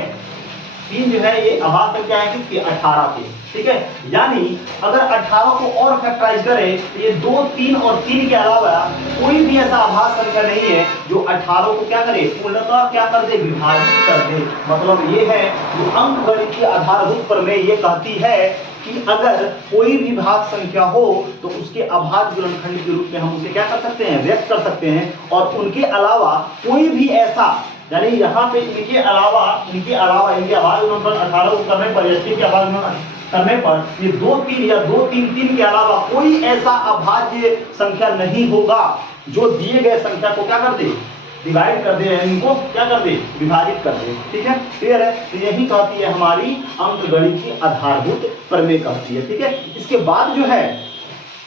3 जो है ये अभाज्य संख्या है किसकी, 18 की, ठीक है। यानी अगर 18 को और फैक्टराइज करें तो ये 2 3 और 3 के अलावा कोई भी ऐसा अभाज्य संख्या नहीं है जो 18 को क्या करे, पूर्णतः क्या कर दे, विभाजित कर दे। मतलब ये है जो अंकगणित की आधारभूत प्रमेय ये कहती है कि अगर कोई भी भाज्य संख्या हो तो उसके अभाज्य गुणनखंड के रूप में हम उसे क्या कर सकते हैं, व्यक्त कर सकते हैं। और उनके अलावा कोई भी ऐसा, यानी यहाँ पे इनके अलावा इनके अभाज्य गुणनखंड 18 को करने पर, या 6 के अभाज्य गुणनखंड करने पर ये 2 3 या 2 3 3 के अलावा कोई ऐसा अभाज्य संख्या नहीं होगा जो दिए गए संख्या को क्या कर दे, डिवाइड कर दे, इनको क्या कर दे, विभाजित कर दे, ठीक है, क्लियर है। तो यही कहती है हमारी अंकगणित की आधारभूत प्रमेय कहती है, ठीक है। इसके बाद जो है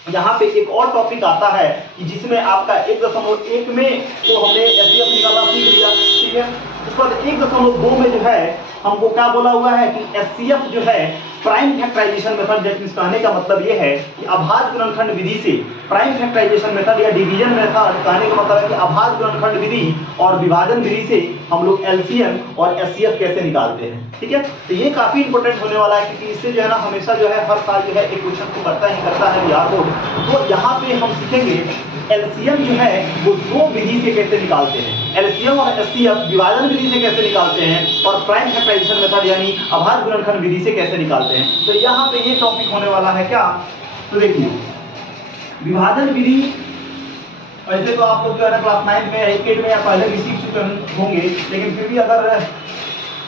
यहाँ पे एक और टॉपिक आता है कि जिसमें आपका 1.1 में तो हमने एचसीएफ निकालना सीख लिया, ठीक है। उसके बाद 1.2 में जो है हमको क्या बोला हुआ है कि एचसीएफ जो है प्राइम फैक्टराइजेशन मेथड, कहने का मतलब ये है कि अभाज्य गुणनखंड विधि से प्राइम फैक्टराइजेशन मेथड या डिवीजन मेथड, कहने का मतलब है कि अभाज्य गुणनखंड विधि और विभाजन विधि से हम लोग एलसीएम और एचसीएफ कैसे निकालते हैं, ठीक है। तो ये काफी इंपॉर्टेंट होने वाला है क्योंकि इससे जो है ना हमेशा जो है हर साल जो है एक क्वेश्चन को करता है यार को। तो यहाँ पे हम सीखेंगे एलसीएम जो है वो 2 विधि से कैसे निकालते हैं, एलसीएम और एचसीएफ विभाजन विधि से कैसे निकालते हैं और प्राइम फैक्टराइजेशन मेथड यानी अभाज्य गुणनखंड विधि से कैसे निकालते हैं। तो यहाँ पे ये टॉपिक होने वाला है क्या, तो देखिए विभाजन विधि वैसे तो आप लोग जो है ना क्लास 9 में 8 में या पहले भी सीख चुके होंगे, लेकिन फिर भी अगर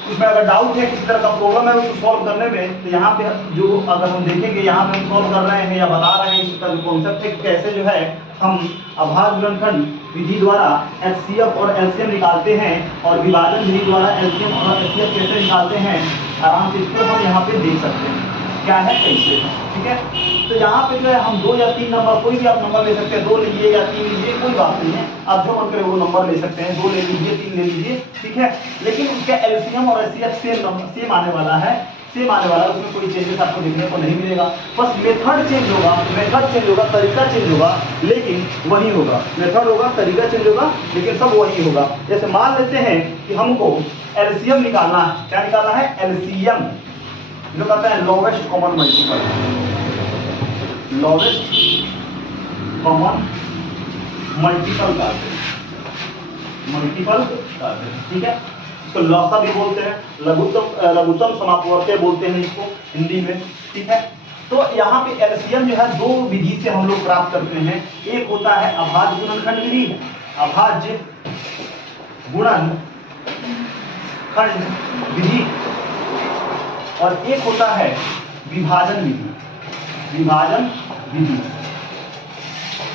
उसमें अगर डाउट है किसी तरह का प्रॉब्लम है उसको सॉल्व करने में, तो यहाँ पे जो अगर हम देखेंगे यहाँ पे हम सॉल्व कर रहे हैं या बता रहे हैं इसका जो कॉन्सेप्ट है कैसे जो है हम अभाज्य गुणनखंड विधि द्वारा एचसीएफ और एलसीएम निकालते हैं और विभाजन विधि द्वारा एलसीएम और एचसीएफ कैसे निकालते हैं, आराम से इसको हम यहाँ पे देख सकते हैं क्या है कैसे, ठीक है। तो यहाँ पे जो है हम 2 या 3 नंबर, कोई भी आप नंबर ले सकते हैं, 2 लीजिए या 3 लीजिए, कोई बात नहीं है, आप जो मन करे वो नंबर ले सकते हैं, 2 ले लीजिए 3 ले लीजिए, ठीक है। लेकिन उसका एलसीएम और एचसीएफ सेम आने वाला है, उसमें कोई चेंजेस आपको देखने को नहीं मिलेगा, बस मेथड चेंज होगा, तरीका चेंज होगा, लेकिन वही होगा, मेथड होगा, तरीका चेंज होगा, लेकिन सब वही होगा। जैसे मान लेते हैं कि हमको एलसीएम निकालना है, क्या निकालना है, एलसीएम जो कहते हैं lowest common multiple, lowest common multiple करते हैं, ठीक है। इसको लॉसा भी बोलते हैं, लघुत्तम समापवर्त्य बोलते हैं इसको हिंदी में, ठीक है। तो यहाँ पे एलसीएम जो है 2 विधि से हम लोग प्राप्त करते हैं, एक होता है अभाज्य गुणनखंड विधि, अभाज्य गुणनखंड विधि, और एक होता है विभाजन विधि,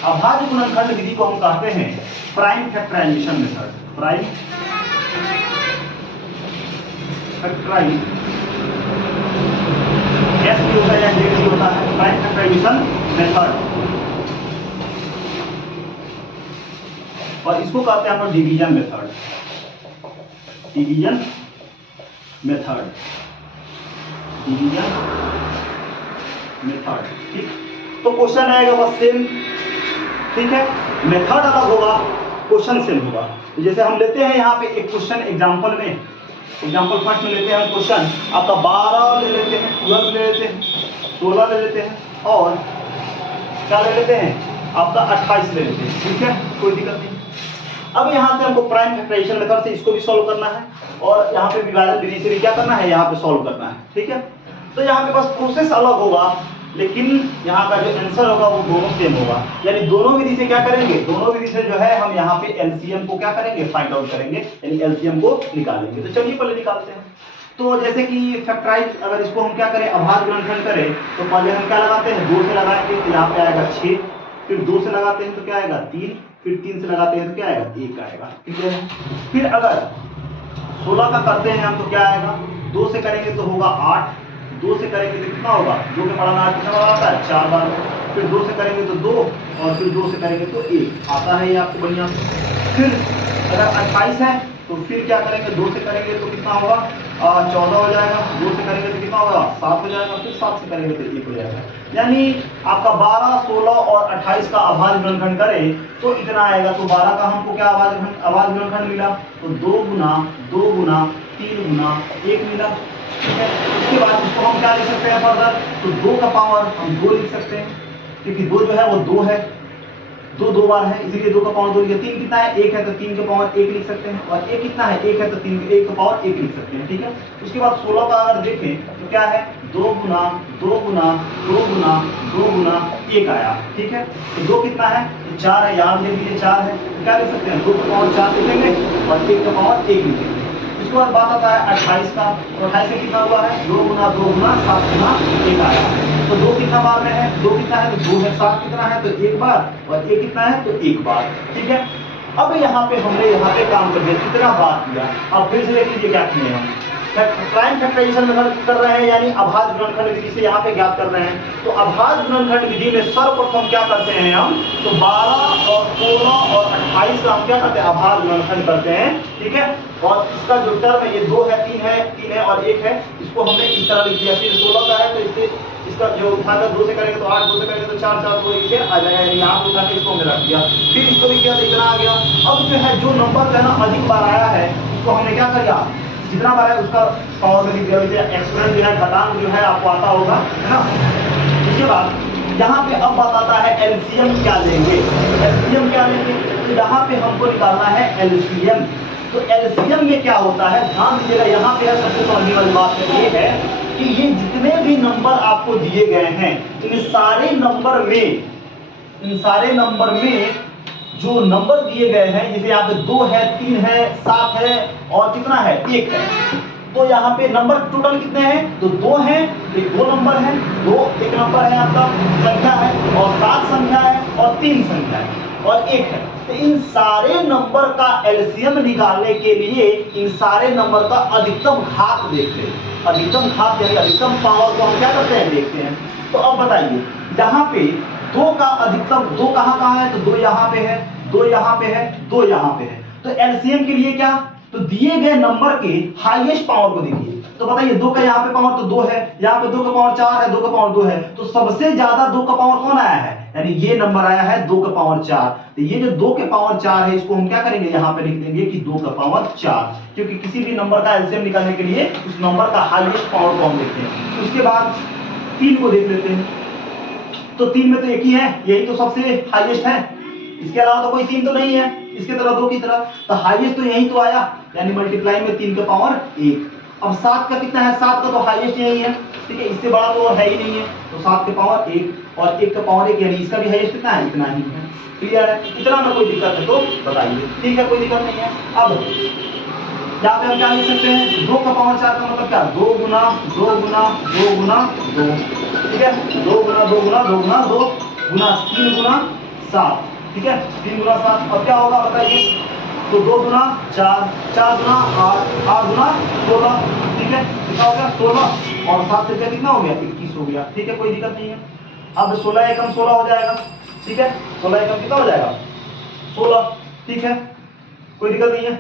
अभाज्य गुणनखंड विधि को हम कहते हैं prime factorisation method, prime factorisation एस भी होता है या जेड भी होता है, प्राइम फैक्टराइजेशन मेथड। और इसको कहते हैं हम लोग division method, division method, division method. ठीक, तो क्वेश्चन आएगा बस सेम, ठीक है, मेथड अलग होगा, क्वेश्चन सेम होगा। तो जैसे हम लेते हैं यहाँ पे एक क्वेश्चन एग्जांपल में, एग्जांपल फर्स्ट में लेते हैं हम क्वेश्चन आपका 12 ले लेते हैं, 12 ले लेते हैं, 16 ले लेते हैं और क्या ले लेते हैं आपका 28 ले लेते हैं। ठीक है, कोई दिक्कत नहीं। अब यहाँ से हमको प्राइम फैक्टराइजेशन मेथड से इसको भी सॉल्व करना है और यहाँ पे विभाजन विधि से भी क्या करना है, यहाँ पे सॉल्व करना है। ठीक है, तो यहाँ पे बस प्रोसेस अलग होगा, लेकिन यहाँ का जो आंसर होगा वो दोनों सेम होगा। यानी दोनों विधि से क्या करेंगे, दोनों विधि से जो है हम यहाँ पे एलसीएम को क्या करेंगे, फाइंड आउट करेंगे, यानी एलसीएम को निकालेंगे। तो चलिए पहले निकालते हैं। तो जैसे कि फैक्टराइज अगर इसको हम क्या करें, अभाज्य गुणनखंड करें, तो पहले हम क्या लगाते हैं, 2 से लगाएंगे तो यहाँ पे आएगा 6, फिर 2 से लगाते हैं तो क्या आएगा 3, फिर 3 से लगाते हैं तो क्या आएगा 1 आएगा। ठीक है, फिर अगर 16 का करते हैं हम तो क्या आएगा, 2 से करेंगे तो होगा 8, 2 से करेंगे तो कितना होगा, 2 के पढ़ाना 8 कितना आता है 4 बार, फिर 2 से करेंगे तो 2 और फिर 2 से करेंगे तो 1 आता है ये आपको बढ़िया। फिर अगर 28 है तो फिर क्या करेंगे, 2 से करेंगे तो कितना होगा 14 हो जाएगा, 2 से करेंगे तो कितना होगा 7 हो जाएगा, फिर 7 से करेंगे तो 1 हो जाएगा। यानी आपका 12, 16 और 28 का अभाज्य गुणनखंड करें तो इतना आएगा। तो 12 का हमको क्या अभाज्य गुणनखंड मिला, तो 2 गुना 2 गुना 3 गुना 1 मिला। ठीक है, उसके बाद इसको हम क्या लिख सकते हैं फर्दर, तो 2 का पावर हम 2 लिख सकते हैं, क्योंकि 2 जो है वो 2 है, 2 2 बार है, इसीलिए 2 का पावर 2 लिखा। 3 कितना है, 1 है तो 3 के पावर 1 लिख सकते हैं, और 1 कितना है, 1 है तो 3 1 का पावर 1 लिख सकते हैं। ठीक है, उसके बाद 16 का अगर देखें तो क्या है, 2 गुना 2 गुना 2 गुना 2 गुना 1 आया। ठीक है, तो 2 कितना है, तो 4 है, यहाँ ले लीजिए 4 है, तो क्या लिख सकते हैं, 2 का पावर 4 लिखेंगे और 1 का पावर 1 लिखेंगे। उसके बाद बात आता है 28 का, तो 28 में कितना हुआ है, 2 गुना 2 गुना 7 गुना 1 आया। तो 2 कितना बार में है, 2 कितना है तो 2 है, 7 कितना है तो 1 बार, और 1 कितना है तो 1 बार। ठीक है, अब यहाँ पे हमने यहाँ पे काम कर दिया, कितना बार किया। अब फिर से देख लीजिए क्या किए हम, प्राइम फैक्टराइजेशन मेथड कर रहे हैं, यानी अभाज्य गुणनखंड विधि से यहाँ पे ज्ञात कर रहे हैं। तो अभाज्य गुणनखंड विधि में सर्वप्रथम क्या करते हैं हम, तो 12 और 16 और 28 का हम क्या करते हैं, अभाज्य गुणनखंड करते हैं। ठीक है, और इसका जो टर्म है ये 2 है, 3 है और 1 है, इसको हमने इस तरह लिख दिया। फिर 16 का है तो इससे इसका जो उठाकर 2 से करेंगे तो 8, 2 से करेंगे तो 4, 4 2 1 आ जाएगा, यहाँ पे उठाकर इसको हमने रख दिया। फिर इसको भी किया तो इतना आ गया। अब जो है जो नंबर है ना अधिक बार आया है उसको हमने क्या कर दिया, जितना बार है उसका पावर में लिख दिया। एक्सपोनेंट जो है घातांक जो है आपको आता होगा, है ना। उसके बाद यहाँ पे अब बात आता है एलसीएम क्या लेंगे, एलसीएम क्या लेंगे, तो यहाँ पे हमको निकालना है एलसीएम। तो एलसीएम में क्या होता है, ध्यान दीजिएगा, यहाँ पे सबसे समझने वाली बात ये है कि ये जितने भी नंबर आपको दिए गए हैं इन सारे नंबर में जो नंबर दिए गए हैं, जैसे यहाँ पे 2 है, 3 है, 7 है और कितना है 1 है, तो यहाँ पे नंबर टोटल कितने हैं, तो 2 हैं, एक 2 नंबर है, 2 एक नंबर है आपका संख्या है, और 7 संख्या है और 3 संख्या है और 1 है। तो इन सारे नंबर का एलसीएम निकालने के लिए इन सारे नंबर का अधिकतम घात देखते हैं। अधिकतम घात यानी अधिकतम पावर को हम क्या करते हैं, देखते हैं। तो अब बताइए, यहाँ पे 2 का अधिकतम 2 कहाँ है, तो 2 यहाँ पे है, 2 यहाँ पे है, 2 यहाँ पे है। तो एलसीएम के लिए क्या, तो दिए गए नंबर के हाईएस्ट पावर को देखिए। तो बताइए 2 का यहाँ पे पावर तो 2 है, यहाँ पे 2 का पावर 4 है, 2 का पावर 2 है, तो सबसे ज्यादा 2 का पावर कौन आया है, यानी ये नंबर आया है 2 का पावर 4। तो ये जो 2 के पावर 4 है इसको हम क्या करेंगे, यहाँ पे लिख देंगे कि 2 का पावर 4, क्योंकि किसी भी नंबर का एलसीएम निकालने के लिए उस नंबर का हाईएस्ट पावर को हम देखते हैं। उसके बाद 3 को देख लेते हैं, तो 3 में तो एक ही है, यही तो सबसे हाईएस्ट है, इसके अलावा तो कोई 3 तो नहीं है इसके तरह 2 की तरह, तो हाईएस्ट तो यही तो आया, यानी मल्टीप्लाई में 3 का पावर 1। अब 7 का कितना है, 7 का तो हाईएस्ट यही है, ठीक है, इससे बड़ा तो है ही नहीं है, तो 7 के पावर 1 और 1 का पावर 1, यानी इसका भी हाईएस्ट कितना है, इतना ही है। क्लियर है, इतना में कोई दिक्कत है तो बताइए, ठीक है, कोई दिक्कत नहीं है। अब यहाँ पे हम क्या लिख सकते हैं, 2 का पावर 4 का मतलब क्या, 2 गुना 2 गुना 2 गुना 2, ठीक है, 2 गुना 2 गुना 2 गुना 2 गुना 3 गुना 7, ठीक है, 3 गुना 7। अब क्या होगा बताइए, तो 2 गुना 4, 4 गुना 8, 8 गुना 16, ठीक है, कितना हो गया 16, और 7 से कितना हो गया 21 हो गया, ठीक है, कोई दिक्कत नहीं है। अब 16 एकम 16 हो जाएगा, ठीक है, 16 एकम कितना हो जाएगा 16, ठीक है, कोई दिक्कत नहीं है।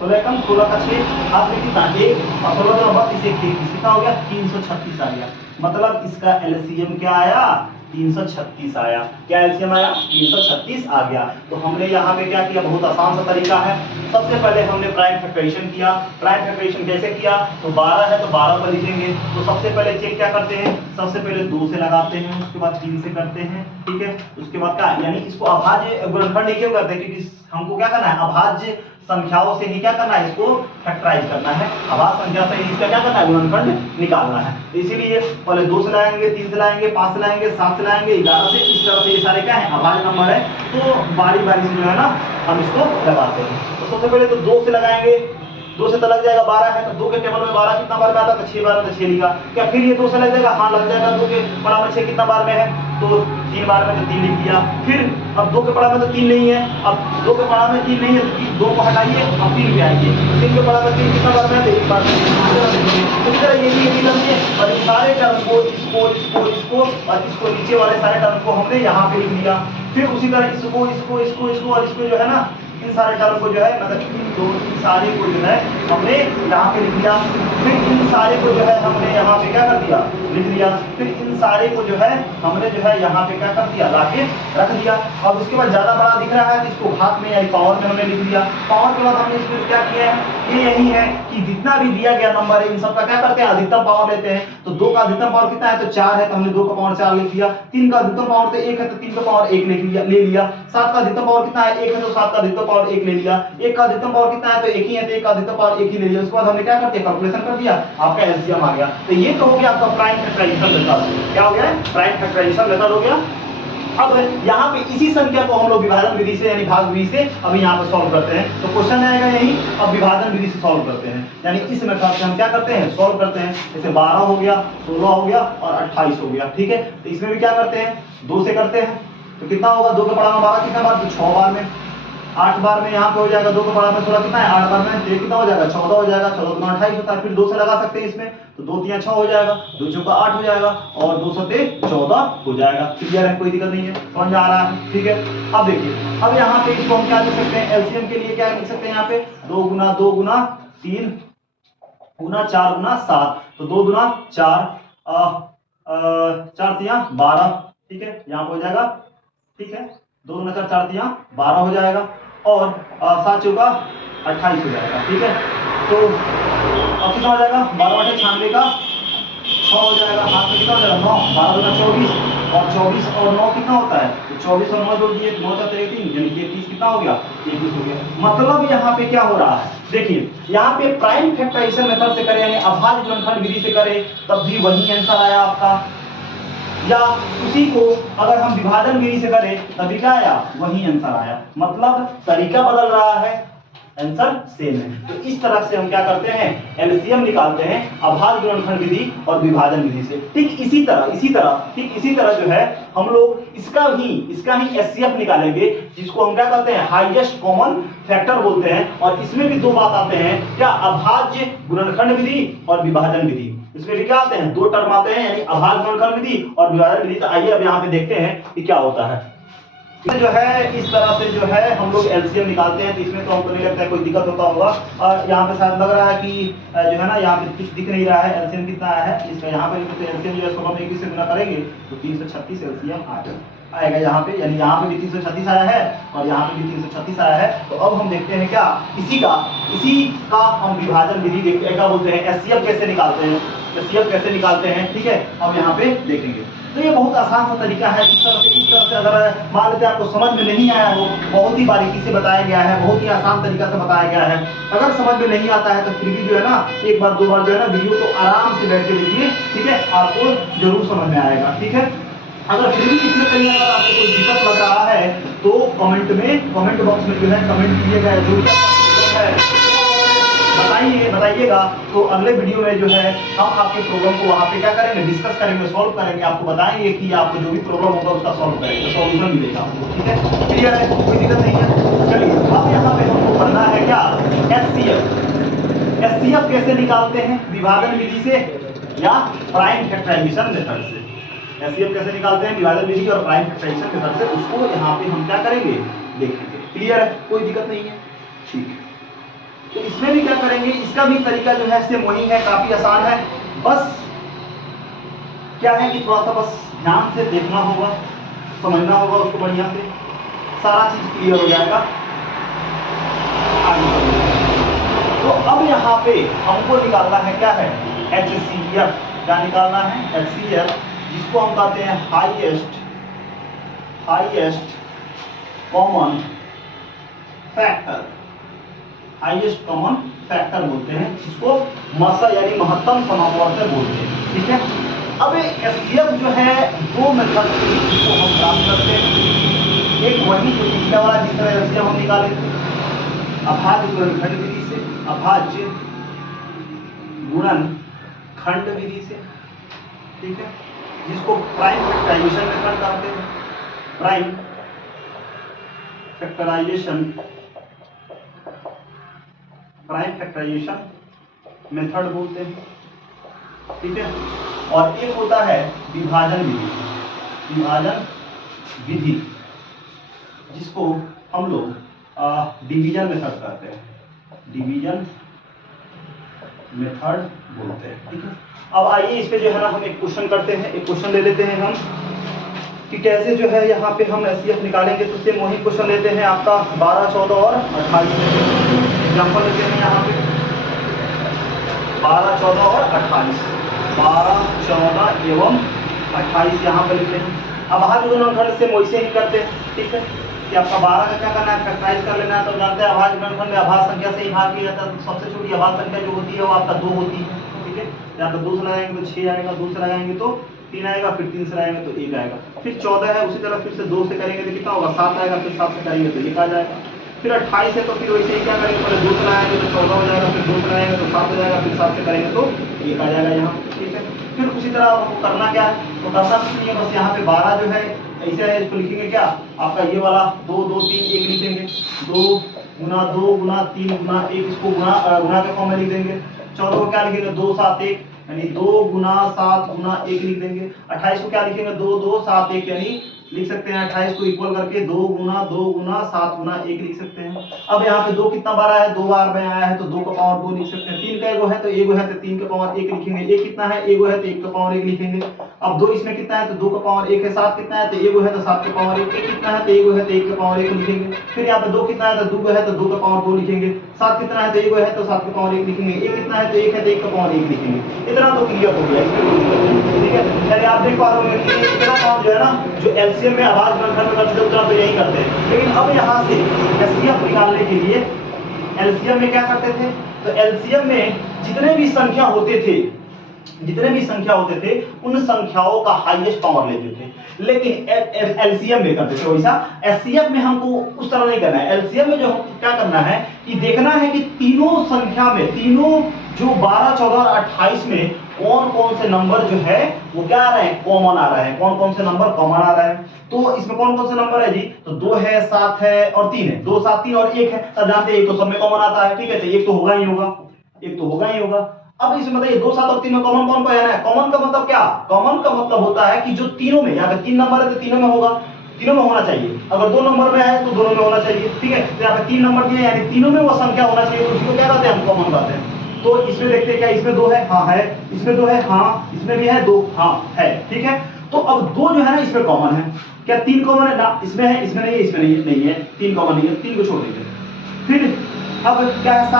16 कम 16 का 6 आपने कितना 1 और 16 का 32 1 33 कितना हो गया 336 आ गया। मतलब इसका एलसीएम क्या आया 336 आया। क्या एलसीएम आया 336 आ गया। तो हमने यहाँ पे क्या किया, बहुत आसान सा तरीका है। सबसे पहले हमने प्राइम फैक्टराइजेशन किया। प्राइम फैक्टराइजेशन कैसे किया, तो 12 है तो 12 पर लिखेंगे। तो सबसे पहले चेक क्या करते हैं, सबसे पहले 2 से लगाते हैं, उसके बाद 3 से करते हैं, ठीक है। उसके बाद क्या, यानी इसको अभाज्य गुणनखंड नहीं क्यों करते, क्योंकि हमको क्या करना है, अभाज्य संख्याओं से ही क्या करना है, इसको फैक्टराइज करना है। अभाज्य संख्या से ही इसका क्या करना है, गुणनखंड निकालना है। इसीलिए पहले 2 से लाएंगे, 3 से लाएंगे, 5 से लाएंगे, 7 से लाएंगे, 11 से, इस तरह से ये सारे क्या है, अभाज्य नंबर है। तो बारी बारी से जो है ना हम इसको लगाते हैं। तो सबसे पहले तो 2 से लगाएंगे, 2 से तो लग जाएगा 12 है, तो 2 के टेबल में 12 कितना बार में आता है, तो 6 बार में, तो 6 लिखा। क्या फिर ये 2 से लग जाएगा, हाँ लग जाएगा। 2 के बड़ा में 6 कितना बार में है, तो 3 बार में, तो 3 लिख दिया। फिर अब 2 के बड़ा में तो 3 नहीं है, अब 2 के बड़ा में 3 नहीं है, तो 2 को हटाइए, अब 3 पे आएंगे। 3 के बड़ा में 3 कितना बार में है, तो 1 बार में। इस तरह ये भी करनी है, और इन सारे टर्म को इसको इसको इसको और इसको नीचे वाले सारे टर्म को हमने यहाँ पे लिख दिया। फिर उसी तरह इसको इसको इसको इसको और इसको जो है ना, इन सारे टर्म को जो है, मतलब इन सारे को जो है हमने यहाँ पे लिख दिया। फिर इन सारे को जो है हमने यहाँ पे क्या कर दिया, लिख दिया। फिर इन सारे को जो है हमने जो है यहाँ पे क्या कर दिया, लाके रख दिया। अब उसके बाद ज्यादा बड़ा दिख रहा है तो इसको घात में यानी पावर में हमने लिख दिया। पावर के बाद हमने इसमें क्या किया है, ये यही है कि जितना भी दिया गया नंबर है इन सबका क्या करते हैं, अधिकतम पावर लेते हैं। तो 2 का अधिकतम पावर कितना है, तो 4 है, तो हमने 2 का पावर 4 लिख दिया। 3 का अधिकतम पावर तो 1 है, तो 3 का पावर 1 ले लिया। 7 का अधिकतम पावर कितना है, 1 है, तो 7 का अधिकतम पावर 1 ले लिया। 1 का अधिकतम पावर कितना है, तो 1 ही है, तो 1 का अधिकतम पावर 1 ही ले लिया। उसके बाद हमने क्या करते हैं, कैलकुलेशन कर दिया, आपका एलसीएम आ गया। तो ये तो हो गया आपका प्राइम फैक्टराइजेशन मेथड। क्या हो गया, प्राइम फैक्टराइजेशन मेथड हो गया। अब यहाँ पे इसी संख्या को हम लोग विभाजन विधि से यानी भाग विधि से अभी यहाँ पे सॉल्व करते हैं। तो क्वेश्चन आएगा यही, अब विभाजन विधि से सॉल्व करते हैं, यानी इस मेथड से हम क्या करते हैं, सॉल्व करते हैं। जैसे 12 हो गया, 16 हो गया और 28 हो गया, ठीक है। तो इसमें भी क्या करते हैं, 2 से करते हैं, तो कितना होगा, 2 के बड़ा में 12 कितना बार, तो 6 बार में। 8 बार में यहाँ पे हो जाएगा, 2 के बड़ा में 16 कितना है, 8 बार में, तो कितना हो जाएगा, 14 हो जाएगा। 14 गुना 28 होता है। फिर 2 से लगा सकते हैं इसमें, तो 2 3 6 हो जाएगा, 2 चौका 8 हो जाएगा और 2 सते 14 हो जाएगा। क्लियर है, कोई दिक्कत नहीं है, समझ आ रहा है, ठीक है। अब देखिए, अब यहाँ पे इसको हम क्या लिख सकते हैं, एलसीएम के लिए क्या लिख सकते हैं, यहाँ पे 2 गुना 2 गुना 3 गुना 4 गुना 7, तो 2 गुना 4 4 तिया 12, ठीक है, यहाँ पे हो जाएगा, ठीक है। 2 गुना 4 4 तिया 12 हो जाएगा और 7 चौका 28 हो जाएगा, ठीक है। तो अब कितना हो जाएगा, 12 बटे 96 का 6 हो जाएगा। हाथ में कितना हो जाएगा, 9, 12 गुना 24 और 24 और 9 कितना होता है, तो 24 और 9 जोड़ दिए, 9 4 3 यानी कि 30 कितना हो गया, 31 हो गया। मतलब यहाँ पे क्या हो रहा है, देखिए यहाँ पे प्राइम फैक्टराइजेशन मेथड से करें यानी अभाज्य गुणनखंड विधि से करें, तब भी वही आंसर आया आपका। या उसी को अगर हम विभाजन विधि से करें तभी क्या आया, वही आंसर आया। मतलब तरीका बदल रहा है, आंसर सेम है। तो इस तरह से हम क्या करते हैं, एलसीएम निकालते हैं अभाज्य गुणनखंड विधि और विभाजन विधि से। ठीक इसी तरह जो है हम लोग इसका ही एचसीएफ निकालेंगे, जिसको हम क्या कहते हैं, हाईएस्ट कॉमन फैक्टर बोलते हैं। और इसमें भी 2 बात आते हैं, क्या, अभाज्य गुणनखंड विधि और विभाजन विधि। इसमें भी क्या आते हैं, 2 टर्म आते हैं, यानी अभाज्य गुणनखंड विधि और विभाजन विधि। तो आइए अब यहाँ पे देखते हैं कि क्या होता है। जो है इस तरह से जो है हम लोग एलसीएम निकालते हैं। तो इसमें तो हमको नहीं लगता है कोई दिक्कत होता होगा। और यहाँ पे शायद लग रहा है कि जो है ना, यहाँ पे कुछ दिख नहीं रहा है एलसीएम कितना आया है इसका। यहाँ पे तो एलसीएम जो है 16 में 21 से गुना करेंगे तो 336 एलसीएम आएगा यहाँ पे। यानी यहाँ पे भी 336 आया है और यहाँ पे भी 336 आया है। तो अब हम देखते हैं क्या, इसी का हम विभाजन विधि देखते क्या बोलते हैं, एचसीएफ कैसे निकालते हैं, एचसीएफ कैसे निकालते हैं, ठीक है। अब यहाँ पे देखेंगे। तो ये बहुत आसान सा तरीका है। इस तरह से अगर मान लेते हैं आपको समझ में नहीं आया हो, बहुत ही बारीकी से बताया गया है, बहुत ही आसान तरीका से बताया गया है। अगर समझ में नहीं आता है तो फिर भी जो है ना, 1 बार 2 बार जो है ना वीडियो को आराम से बैठ के देखिए, ठीक है, आपको जरूर समझ में आएगा, ठीक है। अगर फिर भी इसमें कहीं अगर आपको कोई दिक्कत लग रहा है तो कमेंट बॉक्स में जो है कमेंट कीजिएगा, जो है बताइएगा। तो अगले वीडियो में जो है हम आपके प्रॉब्लम को वहाँ पे क्या करेंगे, डिस्कस करेंगे, सॉल्व करेंगे, आपको बताएंगे कि आपको जो भी प्रॉब्लम होगा उसका सॉल्व करेंगे, सॉल्यूशन मिलेगा आपको, ठीक है। क्लियर है, कोई दिक्कत नहीं है। चलिए अब यहाँ पे हमको पढ़ना है क्या, एचसीएफ कैसे निकालते हैं, विभाजन विधि से या प्राइम फैक्टराइजेशन मेथड से। एचसीएफ कैसे निकालते हैं, विभाजन विधि और प्राइम फैक्टराइजेशन मेथड से, उसको यहाँ पे हम क्या करेंगे देखेंगे। क्लियर है, कोई दिक्कत नहीं है, ठीक है। तो इसमें भी क्या करेंगे, इसका भी तरीका जो है सेम वही है, काफी आसान है। बस क्या है कि थोड़ा सा बस ध्यान से देखना होगा, समझना होगा उसको बढ़िया से, सारा चीज क्लियर हो जाएगा। तो अब यहाँ पे हमको निकालना है क्या है, HCF। क्या निकालना है, HCF, जिसको हम कहते हैं highest common factor, highest common factor बोलते हैं, जिसको मसा यानी महत्तम समापवर्तक बोलते हैं, ठीक है। अब एचसीएफ जो है दो मेथड से इसको हम प्राप्त करते हैं। एक वही जो पिछला वाला जिस तरह एचसीएफ हम निकाले थे, अभाज्य गुणनखंड विधि से, अभाज्य गुणनखंड विधि से, ठीक है, जिसको प्राइम फैक्टराइजेशन मेथड कहते हैं, प्राइम फैक्टराइजेशन मेथड बोलते हैं, ठीक है। और एक होता है विभाजन विधि, जिसको हम लोग डिवीजन मेथड कहते हैं, डिवीजन मेथड बोलते हैं, ठीक है। अब आइए इस पे जो है ना हम एक क्वेश्चन करते हैं, एक क्वेश्चन ले लेते हैं हम कि कैसे जो है यहाँ पे हम एचसीएफ निकालेंगे। तो सेम वही क्वेश्चन लेते हैं आपका 12, 14 और 28 एग्जाम्पल लेते हैं यहाँ पे 12, 14 और 28, 12, 14 एवं 28 यहाँ पर लिखते हैं। अब अभाज्य गुणनखंड से वैसे ही करते हैं, ठीक है, कि आपका 12 का क्या करना है, फैक्टराइज कर लेना है। तो जानते हैं अभाज्य गुणनखंड में अभाज्य संख्या से ही भाग किया जाता है, तो सबसे छोटी अभाज्य संख्या जो होती है वो आपका 2 होती है, ठीक है। यहाँ पर 2 से लगाएंगे तो 6 आएगा, 2 से लगाएंगे तो 3 आएगा, फिर 3 से लगाएंगे तो 1 आएगा, फिर 14 है, उसी तरह फिर से 2 से करेंगे तो कितना होगा, 7 आएगा, फिर 7 से करेंगे तो 1 आ जाएगा। फिर 28 है तो फिर वैसे ही क्या करेंगे, पहले 2 से लगाएंगे तो 14 हो जाएगा, फिर 2 से लगाएंगे तो 7 हो जाएगा, फिर 7 से करेंगे तो 1 आ जाएगा यहाँ, ठीक है। फिर उसी तरह आपको करना क्या है, तो करना कुछ नहीं है, बस यहाँ पे 12 जो है ऐसे है, इसको लिखेंगे क्या, आपका ये वाला 2, 2, 3, 1 लिखेंगे, 2 गुना 2 गुना 3 गुना 1, इसको गुना के फॉर्म में लिख देंगे। 14 को क्या लिखेंगे, 2, 7, 1 यानी 2 गुना 7 गुना 1 लिख देंगे। 28 को क्या लिखेंगे, 2, 2, 7, 1 यानी लिख सकते हैं 28 को इक्वल करके 2 गुना 7 गुना 1 लिख सकते हैं। अब यहाँ पे 2 कितना बार आया है, 2 बार में आया है, तो 2 का पावर 2 लिख सकते हैं। 3 का एगो है तो एगो है तो 3 का पावर 1 लिखेंगे। 1 कितना है, एगो है तो 1 का पावर 1 लिखेंगे। अब 2 इसमें कितना है, तो 2 का पावर 1 है। 7 कितना है, तो एगो है तो 7 का पावर 1। 1 कितना है, तो एगो है तो 1 का पावर 1 लिखेंगे। फिर यहाँ पे 2 कितना है, तो 2 है तो 2 का पावर 2 लिखेंगे। 7 कितना है, तो एगो है तो 7 का पावर 1 लिखेंगे। 1 कितना है, तो 1 है तो 1 का पावर 1 लिखेंगे। इतना तो क्लियर हो गया, इसमें कोई दिक्कत नहीं, ठीक है। यानी आप देख पा रहे हो कि इतना काम जो है ना, जो एलसीएम में अभाज्य गुणनखंड में करते थे उतना तो यही करते हैं। लेकिन अब यहाँ से एचसीएफ निकालने के लिए एलसीएम में क्या करते थे, तो एलसीएम में जितने भी संख्या होते थे उन संख्याओं का हाईएस्ट पावर लेते थे। लेकिन एलसीएम में करते थे वैसा, एचसीएफ में हमको उस तरह नहीं करना है। एलसीएम में जो हमको क्या करना है कि देखना है कि तीनों संख्या में, तीनों जो 12, 14 और 28 में कौन कौन से नंबर जो है वो क्या आ रहे हैं, कॉमन आ रहे हैं। कौन कौन से नंबर कॉमन आ रहे हैं, तो इसमें कौन कौन से नंबर है जी, तो 2 है, 7 है और 3 है। 2, 7, 3 और 1 है, तब जानते हैं एक तो सब में कॉमन आता है, ठीक है। तो एक तो होगा ही होगा, एक तो होगा ही होगा। अब इसमें बताइए 2, 7 और 3 में कॉमन कौन पाया है। कॉमन का मतलब क्या, कॉमन का मतलब होता है कि जो तीनों में, यहाँ पे 3 नंबर है तो तीनों में होगा, तीनों में होना चाहिए। अगर 2 नंबर में है तो दोनों में होना चाहिए, ठीक है। तो यहाँ पे 3 नंबर दिए यानी तीनों में वो संख्या होना चाहिए, तो उसी को क्या कहते हैं, हम कॉमन कहते हैं। तो इसमें देखते हैं क्या, इसमें 2 है, हाँ है, इसमें 2 है, हाँ, इसमें भी है 2, हाँ है, ठीक है। तो अब 2 जो है ना इसमें कॉमन है, क्या 3 कॉमन है ना, इसमें है, इसमें नहीं है, इसमें नहीं है, 3 कॉमन नहीं है, 3 को छोड़ देंगे। फिर अब क्या है,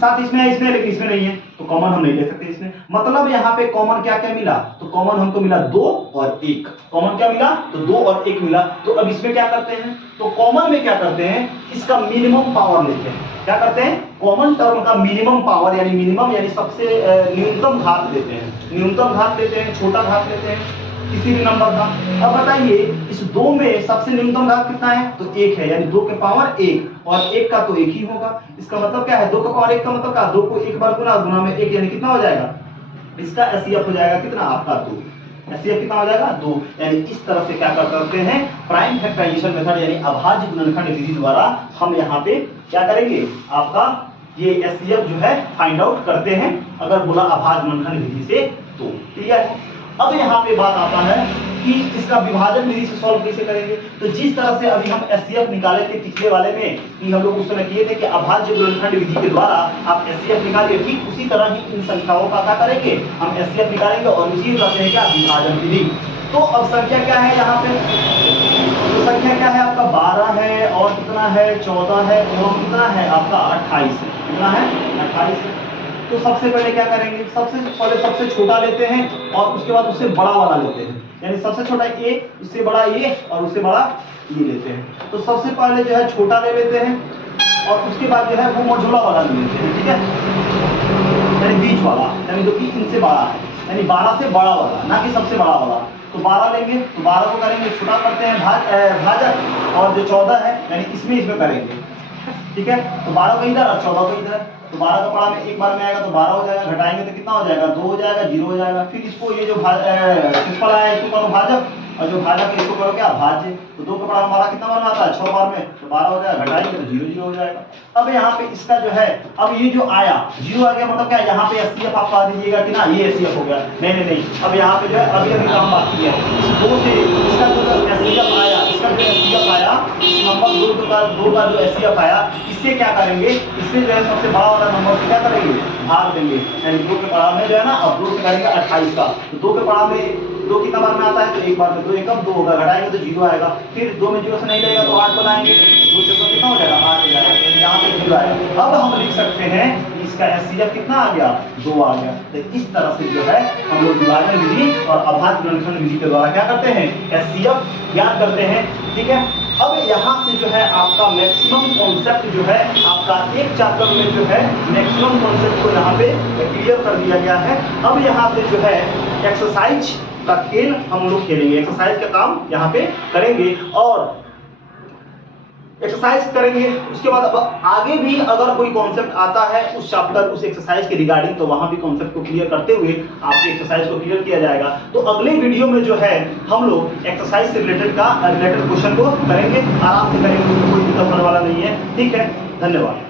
7 इसमें है, इसमें, लेकिन इसमें नहीं है, तो कॉमन हम नहीं ले सकते इसमें। मतलब यहाँ पे कॉमन क्या क्या मिला, तो कॉमन हमको मिला 2 और 1। कॉमन क्या मिला, तो 2 और 1 मिला। तो अब इसमें क्या करते हैं, तो कॉमन में क्या करते हैं, इसका मिनिमम पावर लेते हैं। क्या करते हैं, कॉमन टर्म का मिनिमम पावर यानी मिनिमम यानी सबसे न्यूनतम घात लेते हैं। न्यूनतम घात लेते हैं, छोटा घात लेते हैं किसी भी नंबर का। अब बताइए इस 2 में सबसे न्यूनतम घात कितना है, तो 1 है, यानी 2 के पावर 1 और 1 का तो 1 ही होगा। इसका मतलब क्या है, 2 का पावर 1 का मतलब क्या, 2 को 1 बार गुना, गुना में 1 यानी कितना हो जाएगा, इसका एचसीएफ हो जाएगा कितना, आपका 2। एचसीएफ कितना हो जाएगा, 2। यानी इस तरह से क्या कर सकते हैं, प्राइम फैक्टराइजेशन मेथड यानी अभाज्य गुणनखंड विधि द्वारा हम यहाँ पे क्या करेंगे, आपका ये एचसीएफ जो है फाइंड आउट करते हैं, अगर बोला अभाज्य गुणनखंड विधि से तो। क्लियर है। अब यहाँ पे बात आता है कि इसका विभाजन विधि से सॉल्व कैसे करेंगे। तो जिस तरह से अभी हम एचसीएफ निकाले थे पिछले वाले में कि हम लोग उस समय किए थे कि अभाज्य गुणनखंड विधि के द्वारा आप एचसीएफ निकालिए, ठीक उसी तरह ही इन संख्याओं का क्या करेंगे, हम एचसीएफ निकालेंगे और उसी कहते हैं क्या, विभाजन विधि। तो अब संख्या क्या है यहाँ पे, तो संख्या क्या है आपका 12 है और कितना है 14 है और कितना है आपका 28 है, कितना है 28 है। तो सबसे पहले क्या करेंगे, सबसे पहले सबसे छोटा लेते हैं और उसके बाद उससे बड़ा वाला लेते हैं, यानी सबसे छोटा ए, उससे बड़ा ये और उससे बड़ा ये लेते हैं। तो सबसे पहले जो है छोटा ले लेते हैं और उसके बाद जो है वो मझोला वाला ले लेते हैं, ठीक है, यानी बीच वाला, यानी जो कि इनसे बड़ा है, यानी 12 से बड़ा वाला, ना कि सबसे बड़ा वाला। तो 12 लेंगे, तो 12 को करेंगे छोटा करते हैं भाजक, और जो 14 है यानी इसमें करेंगे, ठीक है। तो 12 को इधर और 14 को इधर, तो 12 का पड़ा में एक बार में आएगा तो 12 हो जाएगा, घटाएंगे तो कितना हो जाएगा 2 हो जाएगा, 0 हो जाएगा। फिर इसको ये जो सिंपल आया इसको करो भाजक और जो भाजक इसको करो क्या भाज्य। तो 2 का पड़ा हमारा कितना बार में आता है 6 बार में, तो 12 हो जाएगा, घटाएंगे तो 0 0 हो जाएगा। अब यहाँ पे इसका जो है, अब ये जो आया 0 आ गया, मतलब क्या यहाँ पे एचसीएफ आप कह दीजिएगा कि ना ये एचसीएफ हो गया, नहीं, अब यहाँ पे जो है अभी काम बाकी है। इस 2 से इसका जो एचसीएफ आया, इसका जो एचसीएफ आया, नंबर 2 का जो एचसीएफ आया, इससे क्या करेंगे, इससे जो है सबसे बड़ा वाला नंबर से क्या करेंगे, भाग देंगे, यानी 2 के पड़ाव में जो है ना, अब 2 से करेंगे 28 का, तो 2 के पड़ाव में 2 कितना बार में आता है, तो एक बार में 2 एकम 2 होगा, घटाएंगे तो 0 आएगा। फिर 2 में 0 से नहीं लगेगा तो 8 बनाएंगे, 2 से कितना हो जाएगा 8 हो जाएगा, तो यहाँ पे 0 आएगा। अब हम लिख सकते हैं इसका एचसीएफ कितना आ गया, 2 आ गया। तो इस तरह से जो है हम लोग विभाजन विधि और अभाज्य गुणनखंड विधि के द्वारा क्या करते हैं, एचसीएफ ज्ञात करते हैं, ठीक है। अब यहाँ से जो है आपका मैक्सिमम कॉन्सेप्ट जो है आपका एक चैप्टर में जो है मैक्सिमम कॉन्सेप्ट को यहाँ पे क्लियर कर दिया गया है। अब यहाँ से जो है एक्सरसाइज का खेल हम लोग खेलेंगे, एक्सरसाइज का काम यहाँ पे करेंगे और एक्सरसाइज करेंगे। उसके बाद अब आगे भी अगर कोई कॉन्सेप्ट आता है उस चैप्टर उस एक्सरसाइज के रिगार्डिंग, तो वहां भी कॉन्सेप्ट को क्लियर करते हुए आपके एक्सरसाइज को क्लियर किया जाएगा। तो अगले वीडियो में जो है हम लोग एक्सरसाइज से रिलेटेड क्वेश्चन को करेंगे, आराम से करेंगे, उसमें कोई दिक्कत होने वाला नहीं है, ठीक है। धन्यवाद।